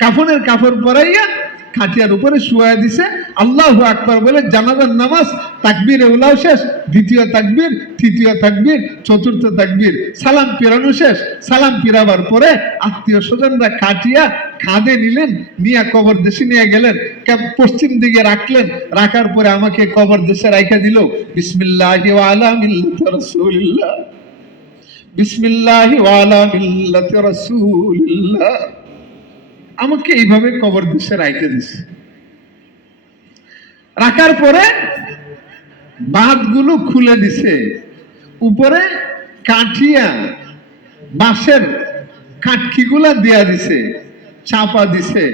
কাফনের কাপড় পরাইয়া খাটিয়ার উপরে শুয়ায় দিছে। আল্লাহু আকবার বলে জানাজার নামাজ, তাকবীর উলাও শেষ, 2য় তাকবীর, 3য় তাকবীর, 4র্থ তাকবীর, সালাম পিরানো শেষ। সালাম পিরাবার পরে আত্মীয় স্বজনরা খাটিয়া খাদে নিলেন, নিয়ে কবর দেশে নিয়ে গেলেন। পশ্চিম দিকে রাখলেন, রাখার পরে আমাকে কবর দেশে রাইখা দিল। বিসমিল্লাহি ওয়া আলা মিল্লাতি রাসূলিল্লাহ, বিসমিল্লাহি ওয়া আলা মিল্লাতি রাসূলিল্লাহ। আমাকে এইভাবে কবর দেশে রাইখে দিছে। রাখার পরে বাঁধগুলো খুলে দিছে, উপরে কাঠিয়া বাঁশের কাঠকিগুলা দেয়া দিছে, চাপা দিছে,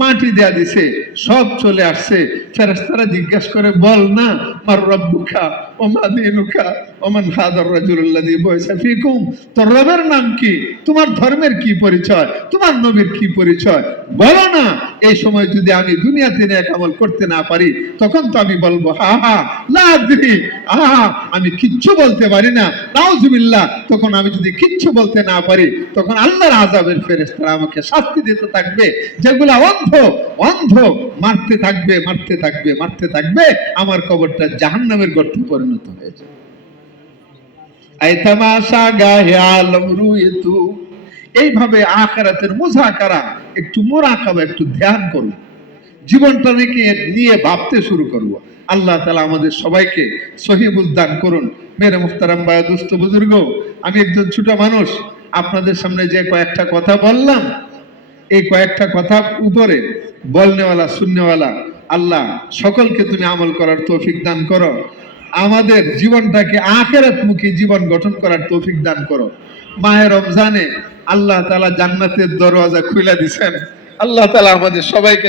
মাটি দেয়া দিছে, সব চলে আসছে। ফেরেশতারা জিজ্ঞাসা করে, বল না মার রব্বুকা ও মা দীনুকা ও মান হাদার রাজুলুল্লাযী বুইসা ফীকুম। তোর রবের নাম কি, তোমার ধর্মের কি পরিচয়, তোমার নবীর কি পরিচয়, বলো না। এই সময় যদি আমি দুনিয়াতে নেক আমল করতে না পারি, তখন তো আমি বলবো হা হা লা আদরি, আহা আমি কিচ্ছু বলতে পারি না, নাউজুবিল্লাহ। তখন আমি যদি কিচ্ছু বলতে না পারি, তখন আল্লাহর আযাবের ফেরেশতারা আমাকে শাস্তি দিতে থাকবে, যেগুলা অন্ধ অন্ধ মারতে থাকবে, মারতে থাকবে, মারতে থাকবে। আমার কবরটা জাহান্নামের গর্তে পরিণত হয়েছে। আই তামাশা গাহে আলম রুয়ে তু। এইভাবে আখিরাতের মুযাকারা, একটু মুরাকাবা, একটু ধ্যান করব, জীবনটা নিয়ে ভাবতে শুরু করব। আল্লাহ তাআলা আমাদের সবাইকে সহিহ বুঝদান করুন। মেরে মুহতারাম ভাই, দুস্থ বুজুর্গ, আমি একজন ছোট মানুষ, আপনাদের সামনে যে কয়েকটা কথা বললাম, এই কয়েকটা কথা উপরে বলনেওয়ালা শুননেওয়ালা আল্লাহ সকলকে তুমি আমল করার তৌফিক দান করো। আমাদের জীবনটাকে আখিরাতমুখী জীবন গঠন করার তৌফিক দান করো। মাহে রমজানে আল্লাহ তাআলা জান্নাতের দরওয়াজা খুলে দিয়েছেন। আল্লাহ তাআলা আমাদের সবাইকে